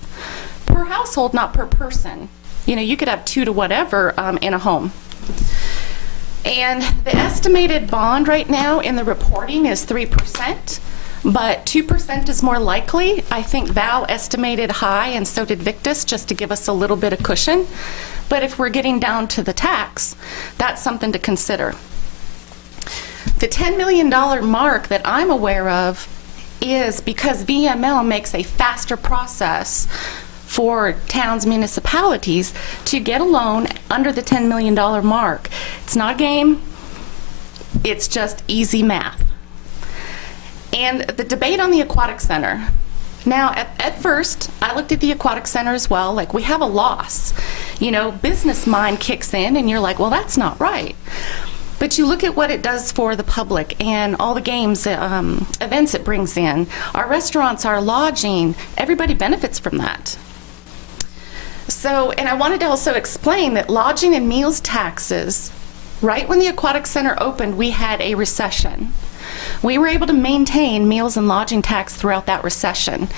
per household, not per person. You know, you could have 2 to whatever in a home. And the estimated bond right now in the reporting is 3%, but 2% is more likely. I think Val estimated high, and so did Victus, just to give us a little bit of cushion. But if we're getting down to the tax, that's something to consider. The $10 million mark that I'm aware of is because VML makes a faster process for towns, municipalities to get a loan under the $10 million mark. It's not a game, it's just easy math. And the debate on the aquatic center. Now, at first, I looked at the aquatic center as well, like we have a loss. You know, business mind kicks in and you're like, well, that's not right. But you look at what it does for the public and all the games, events it brings in, our restaurants, our lodging, everybody benefits from that. So, and I wanted to also explain that lodging and meals taxes, right when the aquatic center opened, we had a recession. We were able to maintain meals and lodging tax throughout that recession.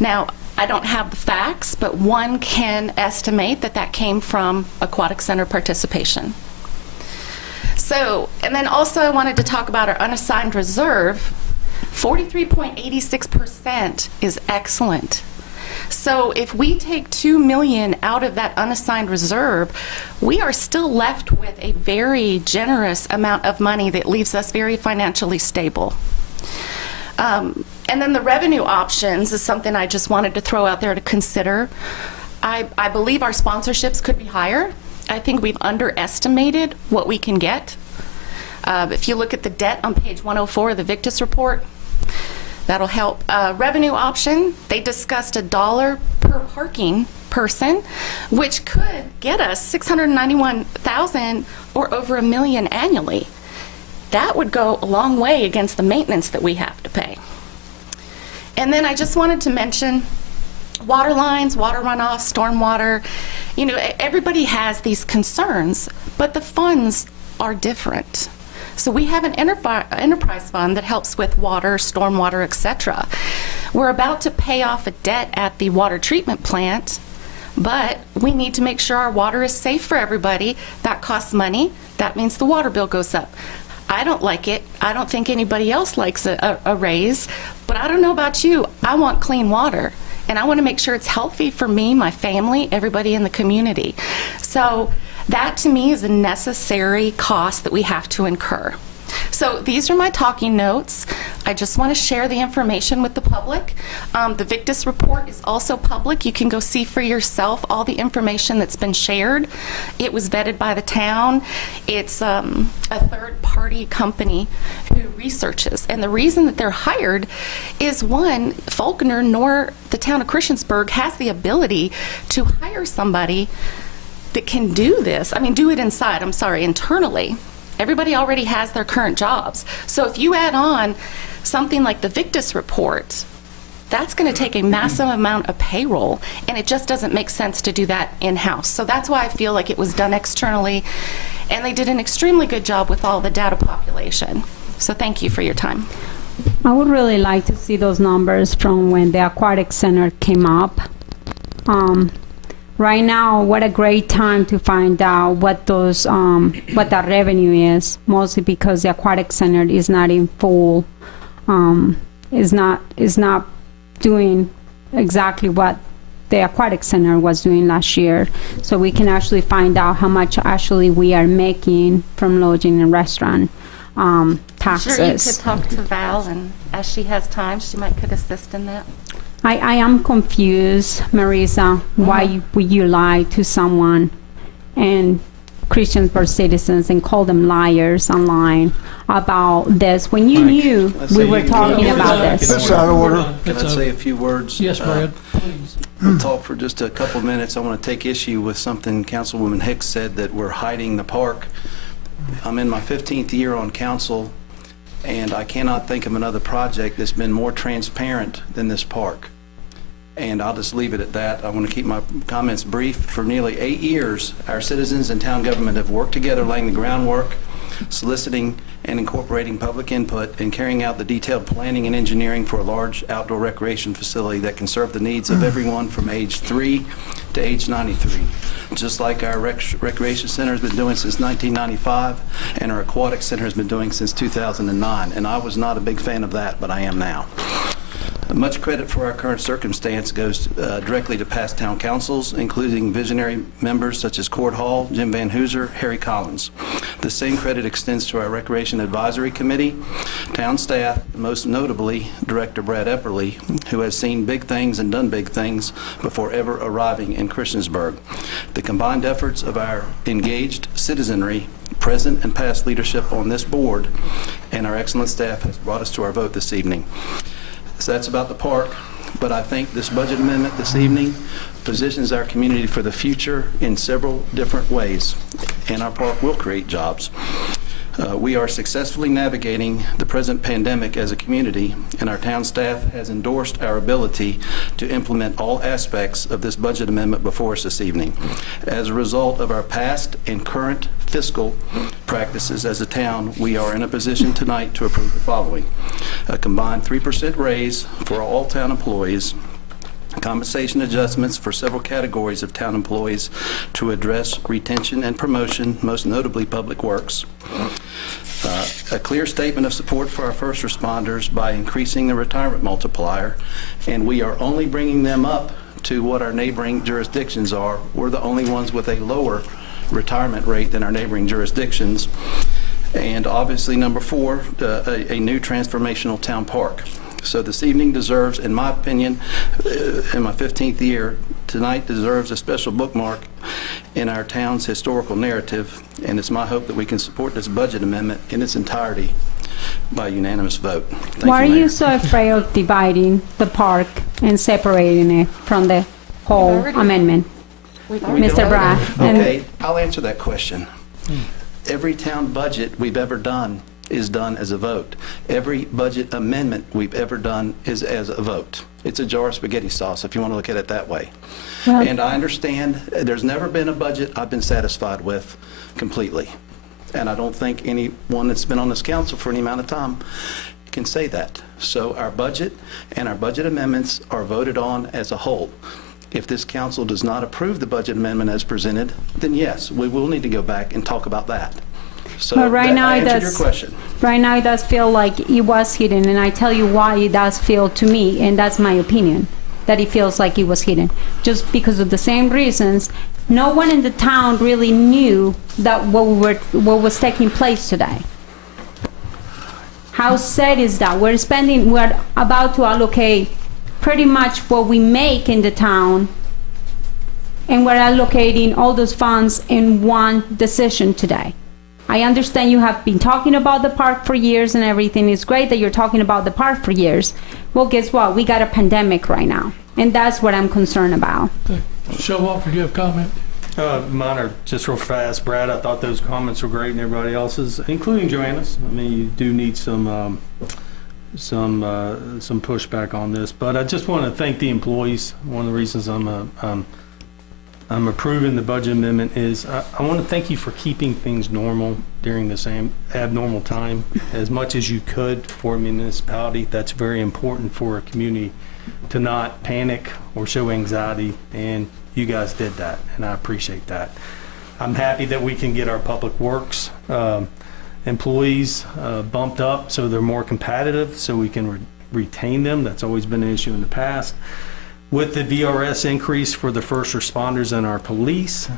Now, I don't have the facts, but one can estimate that that came from aquatic center participation. So, and then also I wanted to talk about our unassigned reserve. 43.86% is excellent. So if we take $2 million out of that unassigned reserve, we are still left with a very generous amount of money that leaves us very financially stable. And then the revenue options is something I just wanted to throw out there to consider. I believe our sponsorships could be higher. I think we've underestimated what we can get. If you look at the debt on page 104 of the Victus report, that'll help. Revenue option, they discussed $1 per parking person, which could get us $691,000 or over $1 million annually. That would go a long way against the maintenance that we have to pay. And then I just wanted to mention water lines, water runoff, stormwater. You know, everybody has these concerns, but the funds are different. So we have an enterprise fund that helps with water, stormwater, etc. We're about to pay off a debt at the water treatment plant, but we need to make sure our water is safe for everybody. That costs money. That means the water bill goes up. I don't like it. I don't think anybody else likes a raise, but I don't know about you. I want clean water, and I want to make sure it's healthy for me, my family, everybody in the community. So that to me is a necessary cost that we have to incur. So these are my talking notes. I just want to share the information with the public. The Victus report is also public. You can go see for yourself all the information that's been shared. It was vetted by the town. It's a third-party company who researches. And the reason that they're hired is, one, Faulkner nor the town of Christiansburg has the ability to hire somebody that can do this. I mean, do it internally. Everybody already has their current jobs. So if you add on something like the Victus report, that's going to take a massive amount of payroll, and it just doesn't make sense to do that in-house. So that's why I feel like it was done externally, and they did an extremely good job with all the data population. So thank you for your time. I would really like to see those numbers from when the aquatic center came up. Right now, what a great time to find out what those what that revenue is. Mostly because the aquatic center is not in full, is not doing exactly what the aquatic center was doing last year. So we can actually find out how much actually we are making from lodging and restaurant taxes. Sure, you could talk to Val, and as she has time, she could assist in that. I am confused, Marisa, why would you lie to someone and Christiansburg citizens and call them liars online about this when you knew we were talking about this? That's out of order. Can I say a few words? Yes, Brad, please. I'll talk for just a couple of minutes. I want to take issue with something Councilwoman Hicks said, that we're hiding the park. I'm in my 15th year on council, and I cannot think of another project that's been more transparent than this park. And I'll just leave it at that. I want to keep my comments brief. For nearly 8 years, our citizens and town government have worked together, laying the groundwork soliciting and incorporating public input, and carrying out the detailed planning and engineering for a large outdoor recreation facility that can serve the needs of everyone from age 3 to age 93. Just like our recreation center has been doing since 1995, and our aquatic center has been doing since 2009. And I was not a big fan of that, but I am now. Much credit for our current circumstance goes directly to past town councils, including visionary members such as Cord Hall, Jim Van Hooser, Harry Collins. The same credit extends to our Recreation Advisory Committee, town staff, most notably Director Brad Epperly, who has seen big things and done big things before ever arriving in Christiansburg. The combined efforts of our engaged citizenry, present and past leadership on this board, and our excellent staff has brought us to our vote this evening. So that's about the park, but I think this budget amendment this evening positions our community for the future in several different ways, and our park will create jobs. We are successfully navigating the present pandemic as a community, and our town staff has endorsed our ability to implement all aspects of this budget amendment before us this evening. As a result of our past and current fiscal practices as a town, we are in a position tonight to approve the following: a combined 3% raise for all town employees, compensation adjustments for several categories of town employees to address retention and promotion, most notably Public Works, a clear statement of support for our first responders by increasing the retirement multiplier, and we are only bringing them up to what our neighboring jurisdictions are. We're the only ones with a lower retirement rate than our neighboring jurisdictions. And obviously, number 4, a new transformational town park. So this evening deserves, in my opinion, in my 15th year, tonight deserves a special bookmark in our town's historical narrative, and it's my hope that we can support this budget amendment in its entirety by unanimous vote. Thank Why are Mayor. you so afraid of dividing the park and separating it from the whole amendment? Mr. Brad? Okay, I'll answer that question. Every town budget we've ever done is done as a vote. Every budget amendment we've ever done is as a vote. It's a jar of spaghetti sauce, if you want to look at it that way. Well, And I understand there's never been a budget I've been satisfied with completely. And I don't think anyone that's been on this council for any amount of time can say that. So our budget and our budget amendments are voted on as a whole. If this council does not approve the budget amendment as presented, then yes, we will need to go back and talk about that. So But right now I it answered does- your question. Right now, it does feel like it was hidden, and I tell you why it does feel to me, and that's my opinion, that it feels like it was hidden. Just because of the same reasons, no one in the town really knew that what was taking place today. How sad is that? We're about to allocate pretty much what we make in the town, and we're allocating all those funds in one decision today. I understand you have been talking about the park for years and everything. It's great that you're talking about the park for years. Well, guess what? We got a pandemic right now, and that's what I'm concerned about. Show off, you have comment? Mine are just real fast. Brad, I thought those comments were great, and everybody else's, including Joanna's. I mean, you do need some pushback on this, but I just want to thank the employees. One of the reasons I'm approving the budget amendment is I want to thank you for keeping things normal during this abnormal time as much as you could for a municipality. That's very important for a community to not panic or show anxiety, and you guys did that, and I appreciate that. I'm happy that we can get our public works employees bumped up so they're more competitive, so we can retain them. That's always been an issue in the past. With the VRS increase for the first responders and our police,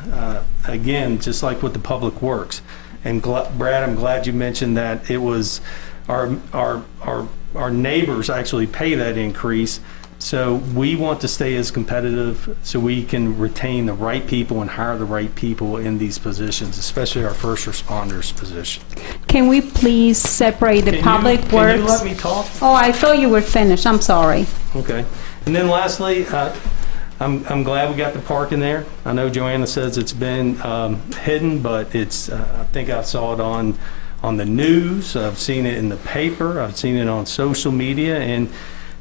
again, just like with the public works. And Brad, I'm glad you mentioned that it was our neighbors actually pay that increase. So we want to stay as competitive so we can retain the right people and hire the right people in these positions, especially our first responders position. Can we please separate the public works? Can you let me talk? Oh, I thought you were finished. I'm sorry. Okay. And then lastly, I'm glad we got the park in there. I know Joanna says it's been hidden, but it's I think I saw it on the news. I've seen it in the paper. I've seen it on social media, and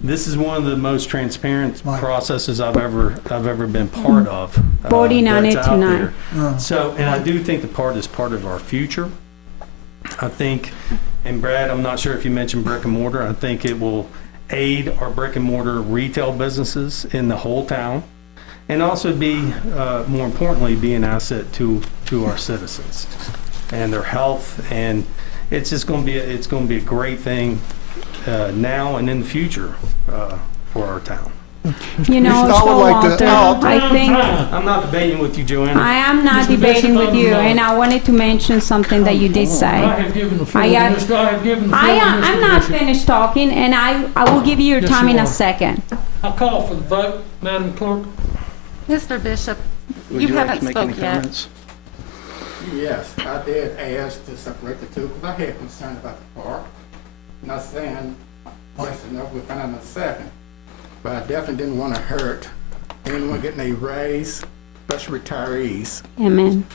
this is one of the most transparent processes I've ever been part of. Voting on that's it out tonight. there. So, and I do think the park is part of our future. I think, and Brad, I'm not sure if you mentioned brick and mortar, I think it will aid our brick and mortar retail businesses in the whole town, and also be, more importantly, be an asset to our citizens and their health, and it's just going to be, it's going to be a great thing now and in the future for our town. You know, I would like to- Showalter, I think, I'm not debating with you, Joanna. I am not Mr. debating Bishop, with you, I'm, and I wanted to mention something that you did I say. have given the floor I to got- Mr. I have given the floor to I'm Mr. not Bishop. finished talking, and I will give you your Yes, time you in a are. second. I'll call for the vote, Madam Clerk. Mr. Bishop, Would you like to haven't make any spoke yet. comments? Yes, I did ask to separate the two, because I had concern about the park. Not saying, yes enough, we'll find out in a second. But I definitely didn't want to hurt anyone getting a raise, especially retirees. Amen.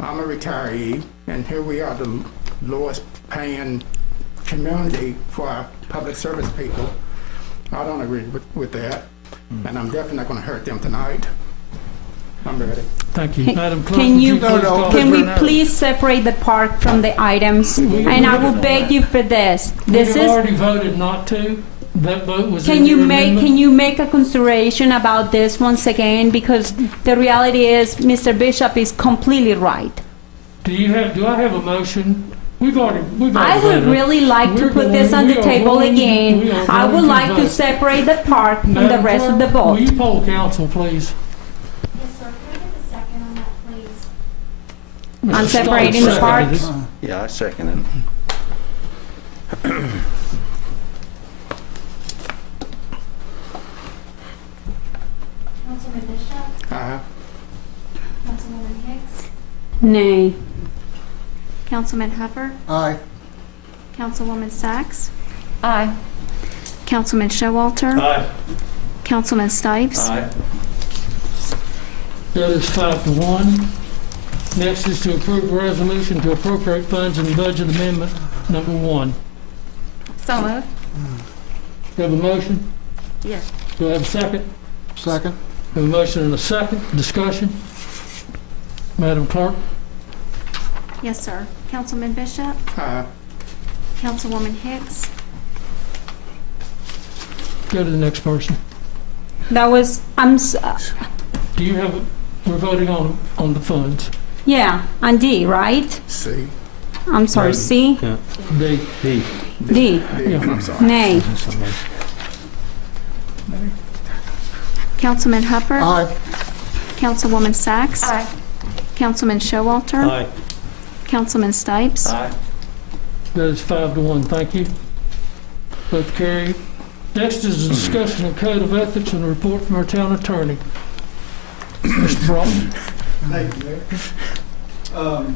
I'm a retiree, and here we are, the lowest paying community for our public service people. I don't agree with that, and I'm definitely not going to hurt them tonight. I'm ready. Thank you. Can- Madam Clerk, Can would you, you please call can for we the- please separate the park from the items? And I will beg you for this. This We have is, already voted not to. That vote was in can you your make, amendment. can you make a consideration about this once again? Because the reality is, Mr. Bishop is completely right. Do I have a motion? We've already I would voted. really like to We're put this going- on we the are table going- we again. are I would going like to vote. separate the park from the Madam rest of the Clerk, Will vote. you poll council, please? Yes, sir. Can I get the second on that, please? On Mr. separating Stokes the park? seconded it. Yeah, I second it. Councilman Bishop, Councilwoman Hicks, Nay. Councilman Hupper, Aye. Councilwoman Sachs, Aye. Councilman Showalter, Aye. Councilman Stipes. Aye. That is 5-1. Next is to approve a resolution to appropriate funds in budget amendment number 1. So moved. Do I have a motion? Yes. Do I have a second? Second? We have a motion and a second. Discussion? Madam Clerk? Yes, sir. Councilman Bishop, Councilwoman Hicks, Go to the next person. That was, Do you have, we're voting on the funds. yeah, on D, right? See? I'm sorry, C? D. D. I'm sorry. Nay. Councilman Hupper, Aye. Councilwoman Sachs, Aye. Councilman Showalter, Aye. Councilman Stipes. Aye. That is 5-1. Thank you. Both carried. Next is a discussion of code of ethics and a report from our town attorney. Mr. Broughton. Thank you, Mayor.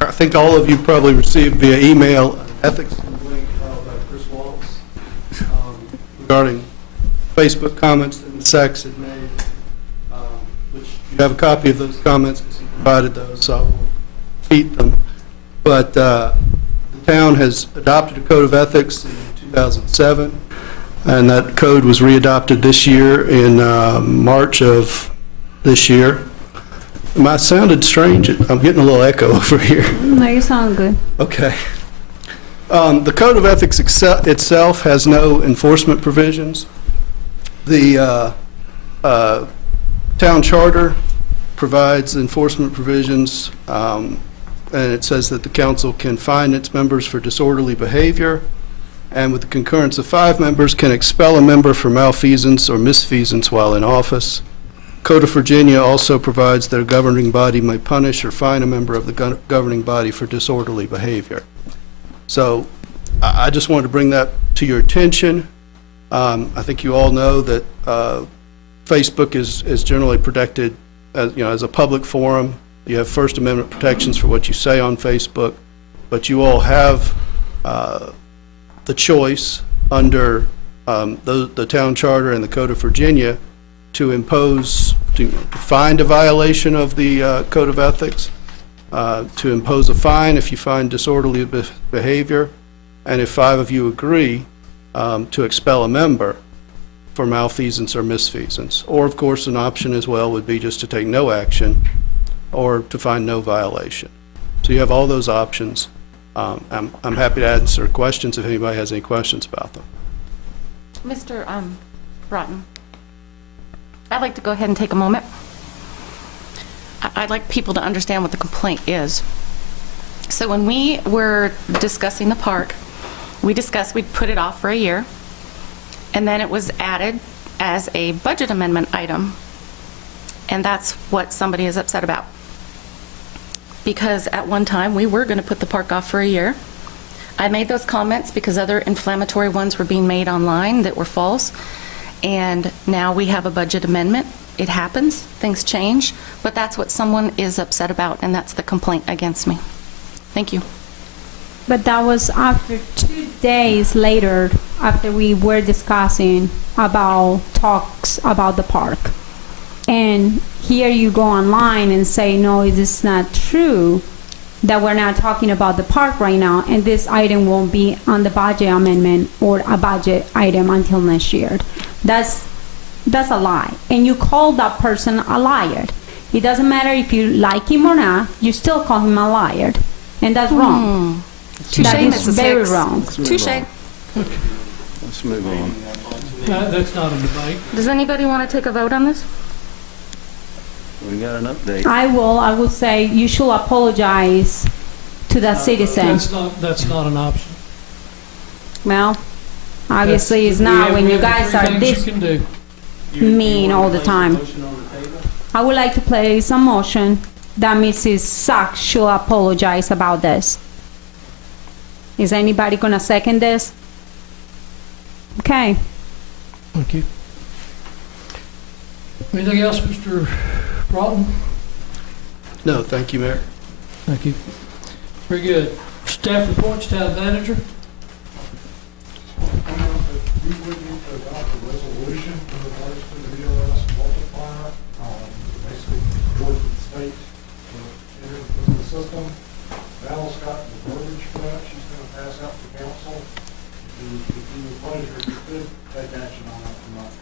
I think all of you probably received via email an ethics complaint filed by Chris Wallace regarding Facebook comments that Ms. Sachs had made, which you have a copy of those comments because he provided those, so I will repeat them. But the town has adopted a code of ethics in 2007, and that code was readopted this year in March of this year. Am I sounded strange? I'm getting a little echo over here. No, you sound good. Okay. The Code of Ethics itself has no enforcement provisions. The town charter provides enforcement provisions, and it says that the council can fine its members for disorderly behavior, and with the concurrence of 5 members, can expel a member for malfeasance or misfeasance while in office. Code of Virginia also provides that a governing body may punish or fine a member of the governing body for disorderly behavior. So I just wanted to bring that to your attention. I think you all know that Facebook is generally protected as a public forum. You have First Amendment protections for what you say on Facebook, but you all have the choice under the town charter and the Code of Virginia to find a violation of the Code of Ethics, to impose a fine if you find disorderly behavior, and if 5 of you agree, to expel a member for malfeasance or misfeasance. Or, of course, an option as well would be just to take no action or to find no violation. So you have all those options. I'm happy to answer questions if anybody has any questions about them. Mr. Broughton, I'd like to go ahead and take a moment. I'd like people to understand what the complaint is. So when we were discussing the park, we discussed we'd put it off for a year, and then it was added as a budget amendment item, and that's what somebody is upset about. Because at one time, we were going to put the park off for a year. I made those comments because other inflammatory ones were being made online that were false, and now we have a budget amendment. It happens, things change, but that's what someone is upset about, and that's the complaint against me. Thank you. But that was after 2 days later, after we were discussing about talks about the park. And here you go online and say, no, it is not true, that we're not talking about the park right now, and this item won't be on the budget amendment or a budget item until next year. That's a lie. And you call that person a liar. It doesn't matter if you like him or not, you still call him a liar. And that's wrong. Touche, That is Mrs. very Hicks. wrong. Touche. Let's move on. That's not a debate. Does anybody want to take a vote on this? We got an update. I will say you should apologize to that citizen. That's not an option. Well, obviously it's not when you guys are this You can do. mean all the time. I would like to place a motion that Mrs. Sachs should apologize about this. Is anybody gonna second this? Okay. Thank you. Anything else, Mr. Broughton? No, thank you, Mayor. Thank you. Very good. Staff reports, town manager. We would need to adopt a resolution in regards to the BOS multiplier, basically towards the state to enter into the system. Val's got the verbiage for that. She's going to pass out to council. If you would pleasure, you could take action on that tonight.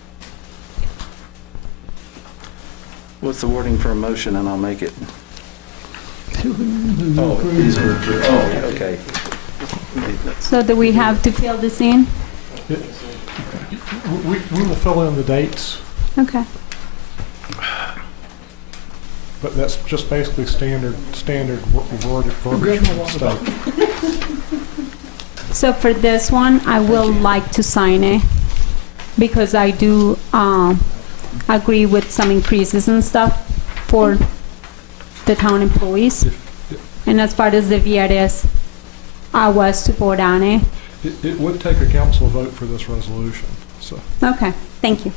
What's the wording for a motion, and I'll make it? Okay. So do we have to fill this in? We will fill in the dates, Okay. but that's just basically standard verbiage from the state. So for this one, I will like to sign it because I do agree with some increases and stuff for the town employees. And as far as the VRS, I was to vote on it. It would take a council vote for this resolution, so. Okay, thank you.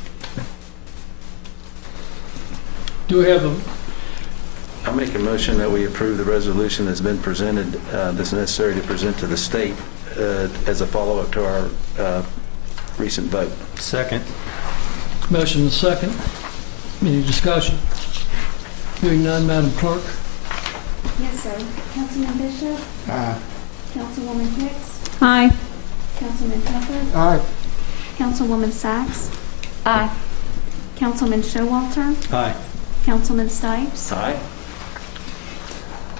Do we have a, I'll make a motion that we approve the resolution that's been presented, that's necessary to present to the state as a follow-up to our recent vote. Second. motion and second? Any discussion? Hearing none, Madam Clerk? Yes, sir. Councilman Bishop? Aye. Councilwoman Hicks? Aye. Councilman Tucker? Aye. Councilwoman Sachs? Aye. Councilman Showalter? Aye. Councilman Stipes? Aye.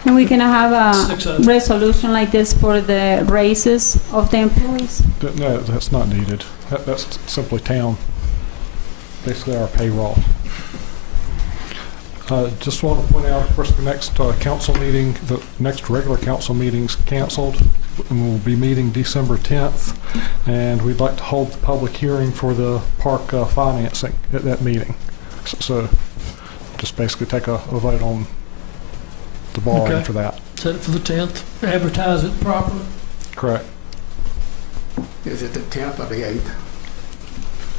And we can have a 6-0. resolution like this for the raises of the employees? No, that's not needed. That's simply town, basically our payroll. Just want to point out, of course, the next council meeting, the next regular council meeting's canceled. And we'll be meeting December 10th, and we'd like to hold the public hearing for the park financing at that meeting. So just basically take a vote on the borrowing Okay. for that. Set it for the 10th, advertise it properly. Correct. Is it the 10th or the 8th?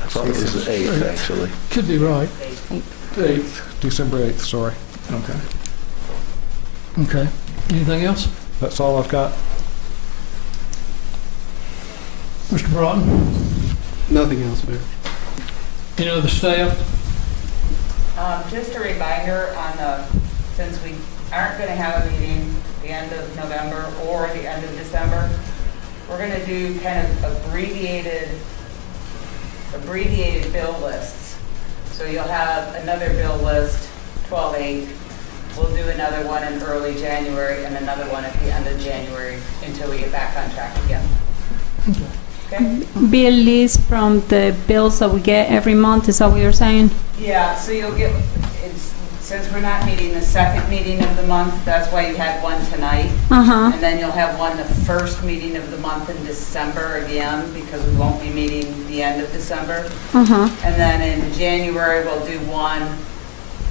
I thought it was the 8th, actually. Could be right. 8th, December 8th, sorry. Okay. Okay. Anything else? That's all I've got. Mr. Broughton? Nothing else, Mayor. Any other staff? Just a reminder on the, since we aren't going to have a meeting the end of November or the end of December, we're going to do kind of abbreviated bill lists. So you'll have another bill list, 12/8, we'll do another one in early January and another one at the end of January until we get back on track again. Okay? Be a list from the bills that we get every month, is that what you're saying? Yeah, so you'll get, since we're not meeting the second meeting of the month, that's why you had one tonight. Uh-huh. And then you'll have one the first meeting of the month in December again, because we won't be meeting the end of December. Uh-huh. And then in January, we'll do one,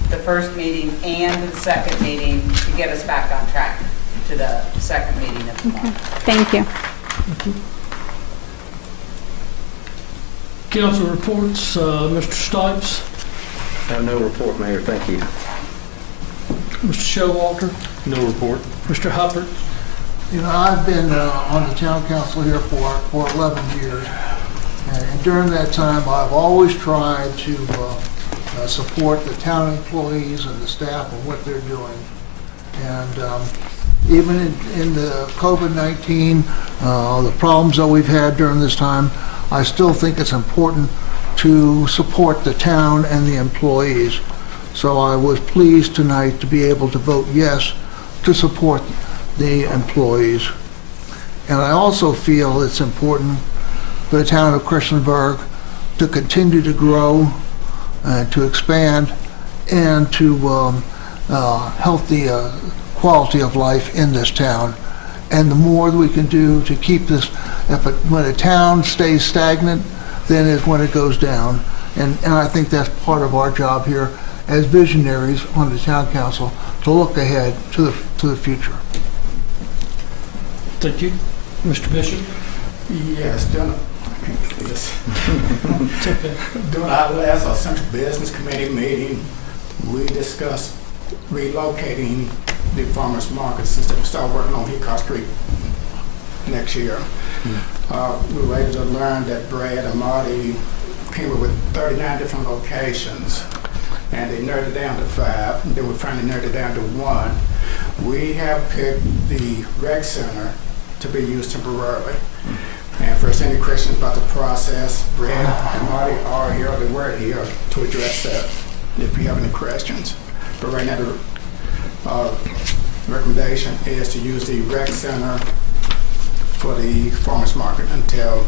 the first meeting and the second meeting to get us back on track to the second meeting of the month. Thank you. Council reports, Mr. Stipes, I have no report, Mayor, thank you. Mr. Showalter, No report. Mr. Hubbard. You know, I've been on the town council here for 11 years, and during that time, I've always tried to support the town employees and the staff and what they're doing. And even in the COVID-19, the problems that we've had during this time, I still think it's important to support the town and the employees. So I was pleased tonight to be able to vote yes to support the employees. And I also feel it's important for the town of Christiansburg to continue to grow, to expand, and to help the quality of life in this town. And the more we can do to keep this, when a town stays stagnant, then is when it goes down. And I think that's part of our job here as visionaries on the town council, to look ahead to the future. Thank you. Mr. Bishop. Yes, during our last Central Business Committee meeting, we discussed relocating the farmers market since they start working on Hickox Street next year. We were able to learn that Brad and Marty came up with 39 different locations, and they narrowed it down to 5. They were finally narrowed it down to 1. We have picked the rec center to be used temporarily. And if there's any questions about the process, Brad and Marty are here, they were here to address that if you have any questions. But right now, the recommendation is to use the rec center for the farmers market until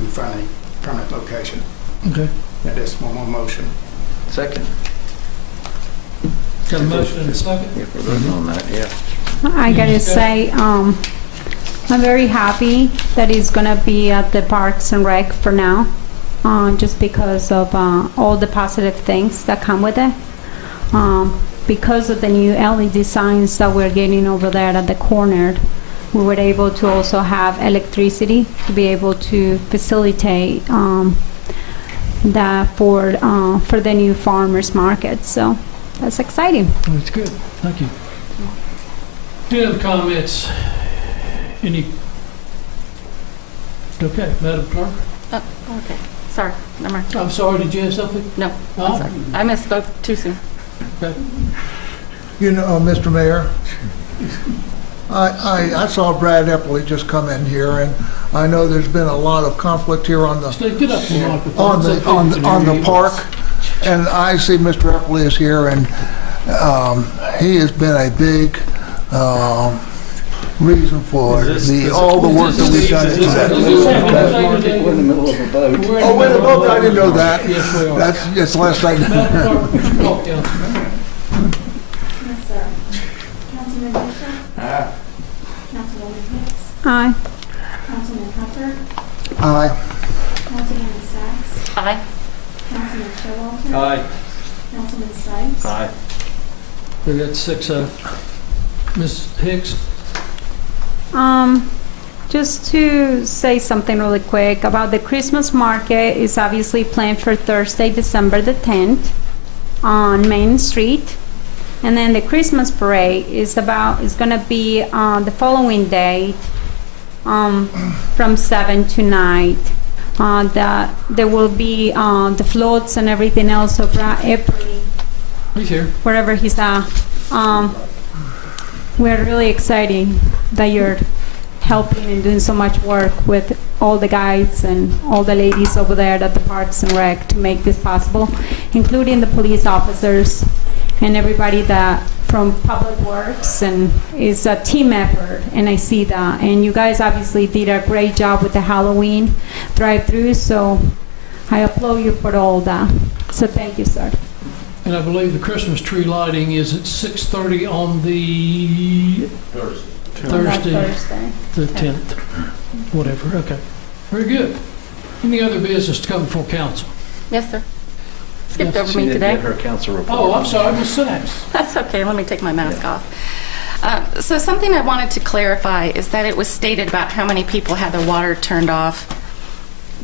we find a permanent location. Okay. That is one more motion. Second. Got a motion and a second? If we're voting on that, yeah. I gotta say, I'm very happy that it's gonna be at the Parks and Rec for now, just because of all the positive things that come with it. Because of the new LED signs that we're getting over there at the corner, we were able to also have electricity to be able to facilitate that for the new farmers market. So that's exciting. That's good. Thank you. Any other comments? Any? Okay, Madam Clerk. Okay, sorry, never mind. I'm sorry, did you have something? No, No? I'm sorry. I misspoke too soon. Okay. You know, Mr. Mayor, I saw Brad Eppley just come in here, and I know there's been a lot of conflict here on the Steve, get up to the microphone. on the park, and I see Mr. Eppley is here, and he has been a big reason for all the work that we've done. We're in the middle of a vote. Oh, wait a minute, I didn't know that. Yes, we are. That's the last I Madam Clerk, talk, Councilman. Yes, sir. Councilman Bishop? Councilwoman Hicks? Aye. Councilman Hubbard? Aye. Councilman Sacks? Aye. Councilman Showalter? Aye. Councilman Stipes? Aye. We got 6-0. Ms. Hicks? Just to say something really quick about the Christmas market is obviously planned for Thursday, December the 10th on Main Street. And then the Christmas parade is gonna be the following day, from 7 to 9. There will be the floats and everything else of April, He's here. wherever he's at. We're really excited that you're helping and doing so much work with all the guys and all the ladies over there at the Parks and Rec to make this possible, including the police officers and everybody that from Public Works, and it's a team effort, and I see that. And you guys obviously did a great job with the Halloween drive-through, so I applaud you for all that. So thank you, sir. And I believe the Christmas tree lighting is at 6:30 on the Thursday, the 10th, whatever, okay. Very good. Any other business to come before council? Yes, sir. Skipped Yes, over me today. Her council report. Oh, I'm sorry, Ms. Sachs. That's okay, let me take my mask off. So something I wanted to clarify is that it was stated about how many people had their water turned off,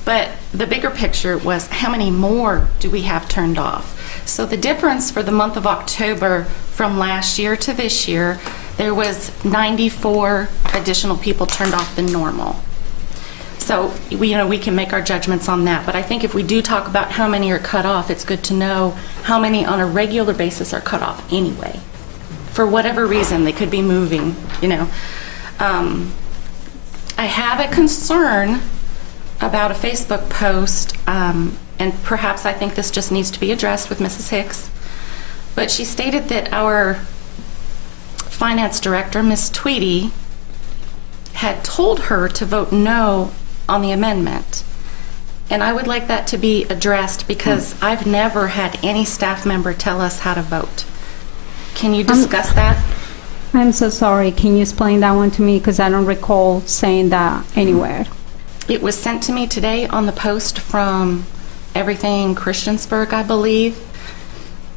but the bigger picture was how many more do we have turned off? So the difference for the month of October from last year to this year, there was 94 additional people turned off than normal. So, we can make our judgments on that, but I think if we do talk about how many are cut off, it's good to know how many on a regular basis are cut off anyway. For whatever reason, they could be moving, I have a concern about a Facebook post, and perhaps I think this just needs to be addressed with Mrs. Hicks, but she stated that our finance director, Ms. Tweedy, had told her to vote no on the amendment. And I would like that to be addressed because I've never had any staff member tell us how to vote. Can you discuss that? I'm so sorry. Can you explain that one to me? Because I don't recall saying that anywhere. It was sent to me today on the post from Everything Christiansburg, I believe.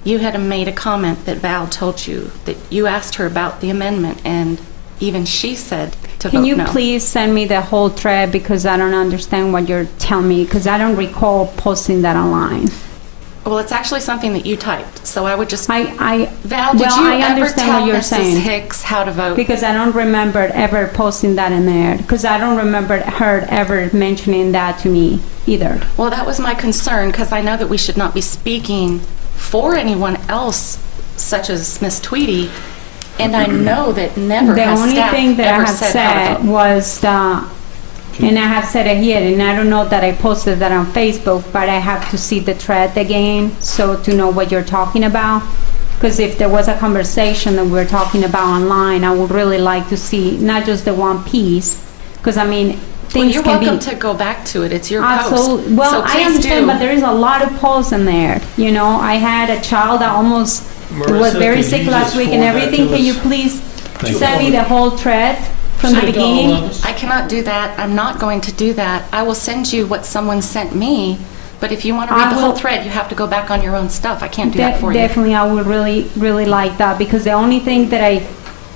You had made a comment that Val told you that you asked her about the amendment, and even she said to vote no. Can you please send me the whole thread, because I don't understand what you're telling me, because I don't recall posting that online. Well, it's actually something that you typed, so I would just... Val, did well, you I ever understand tell what you're Mrs. saying. Hicks how to vote? Because I don't remember ever posting that in there, because I don't remember her ever mentioning that to me either. Well, that was my concern, because I know that we should not be speaking for anyone else, such as Miss Tweedy, and I know that never The has only staff thing that I ever have said how to said vote. was that, and I have said it here, and I don't know that I posted that on Facebook, but I have to see the thread again, so to know what you're talking about. Because if there was a conversation that we're talking about online, I would really like to see not just the one piece, because I mean, Well, things you're can be... welcome to go back to it. It's your Absolutely. post. Well, So I please understand, do. but there is a lot of posts in there. I had a child that almost was Marissa, very could sick you last just week and forward that everything. to Can you us? please Thank send me you. the whole thread from the Send all beginning? of us. I cannot do that. I'm not going to do that. I will send you what someone sent me, but if you want to read the whole thread, you have to go back on your own stuff. I can't do that for you. Definitely, I would really, really like that, because the only thing that I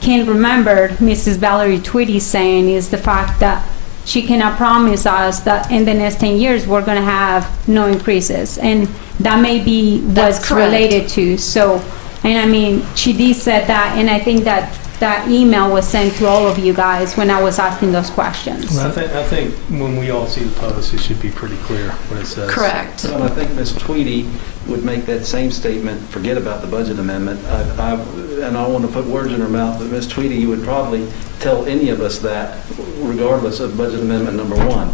can remember Mrs. Valerie Tweedy saying is the fact that she cannot promise us that in the next 10 years we're going to have no increases, and that may be That's what's correct. related to. So, and I mean, she did said that, and I think that that email was sent to all of you guys when I was asking those questions. I think when we all see the post, it should be pretty clear what it says. Correct. And I think Ms. Tweedy would make that same statement, forget about the budget amendment. And I want to put words in her mouth, but Ms. Tweedy would probably tell any of us that, regardless of budget amendment number one.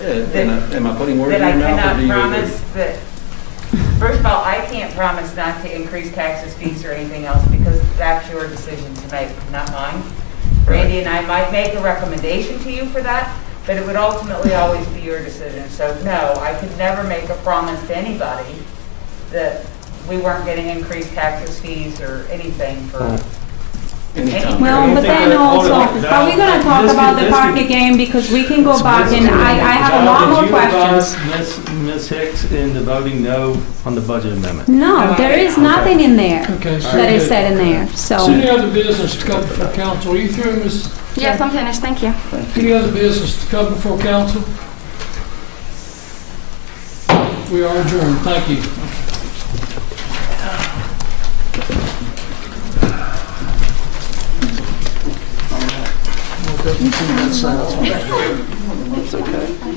Am I putting words in That I your mouth? or cannot do you agree? promise that, first of all, I can't promise not to increase taxes, fees, or anything else, because that's your decision to make, not mine. Randy and I might make a recommendation to you for that, but it would ultimately always be your decision. So no, I could never make a promise to anybody that we weren't getting increased taxes, fees, or anything for Anytime. Well, but then also, are we going to talk about the park again? Because we can go back, and I have a lot more questions. Did you advise Ms. Hicks into voting no on the budget amendment? No, there is nothing in there Okay, so that is good. said in there, So so. any other business to come before council? Are you through, Ms.? Yes, I'm finished. Thank you. Any other business to come before council? We are adjourned. Thank you. That's okay.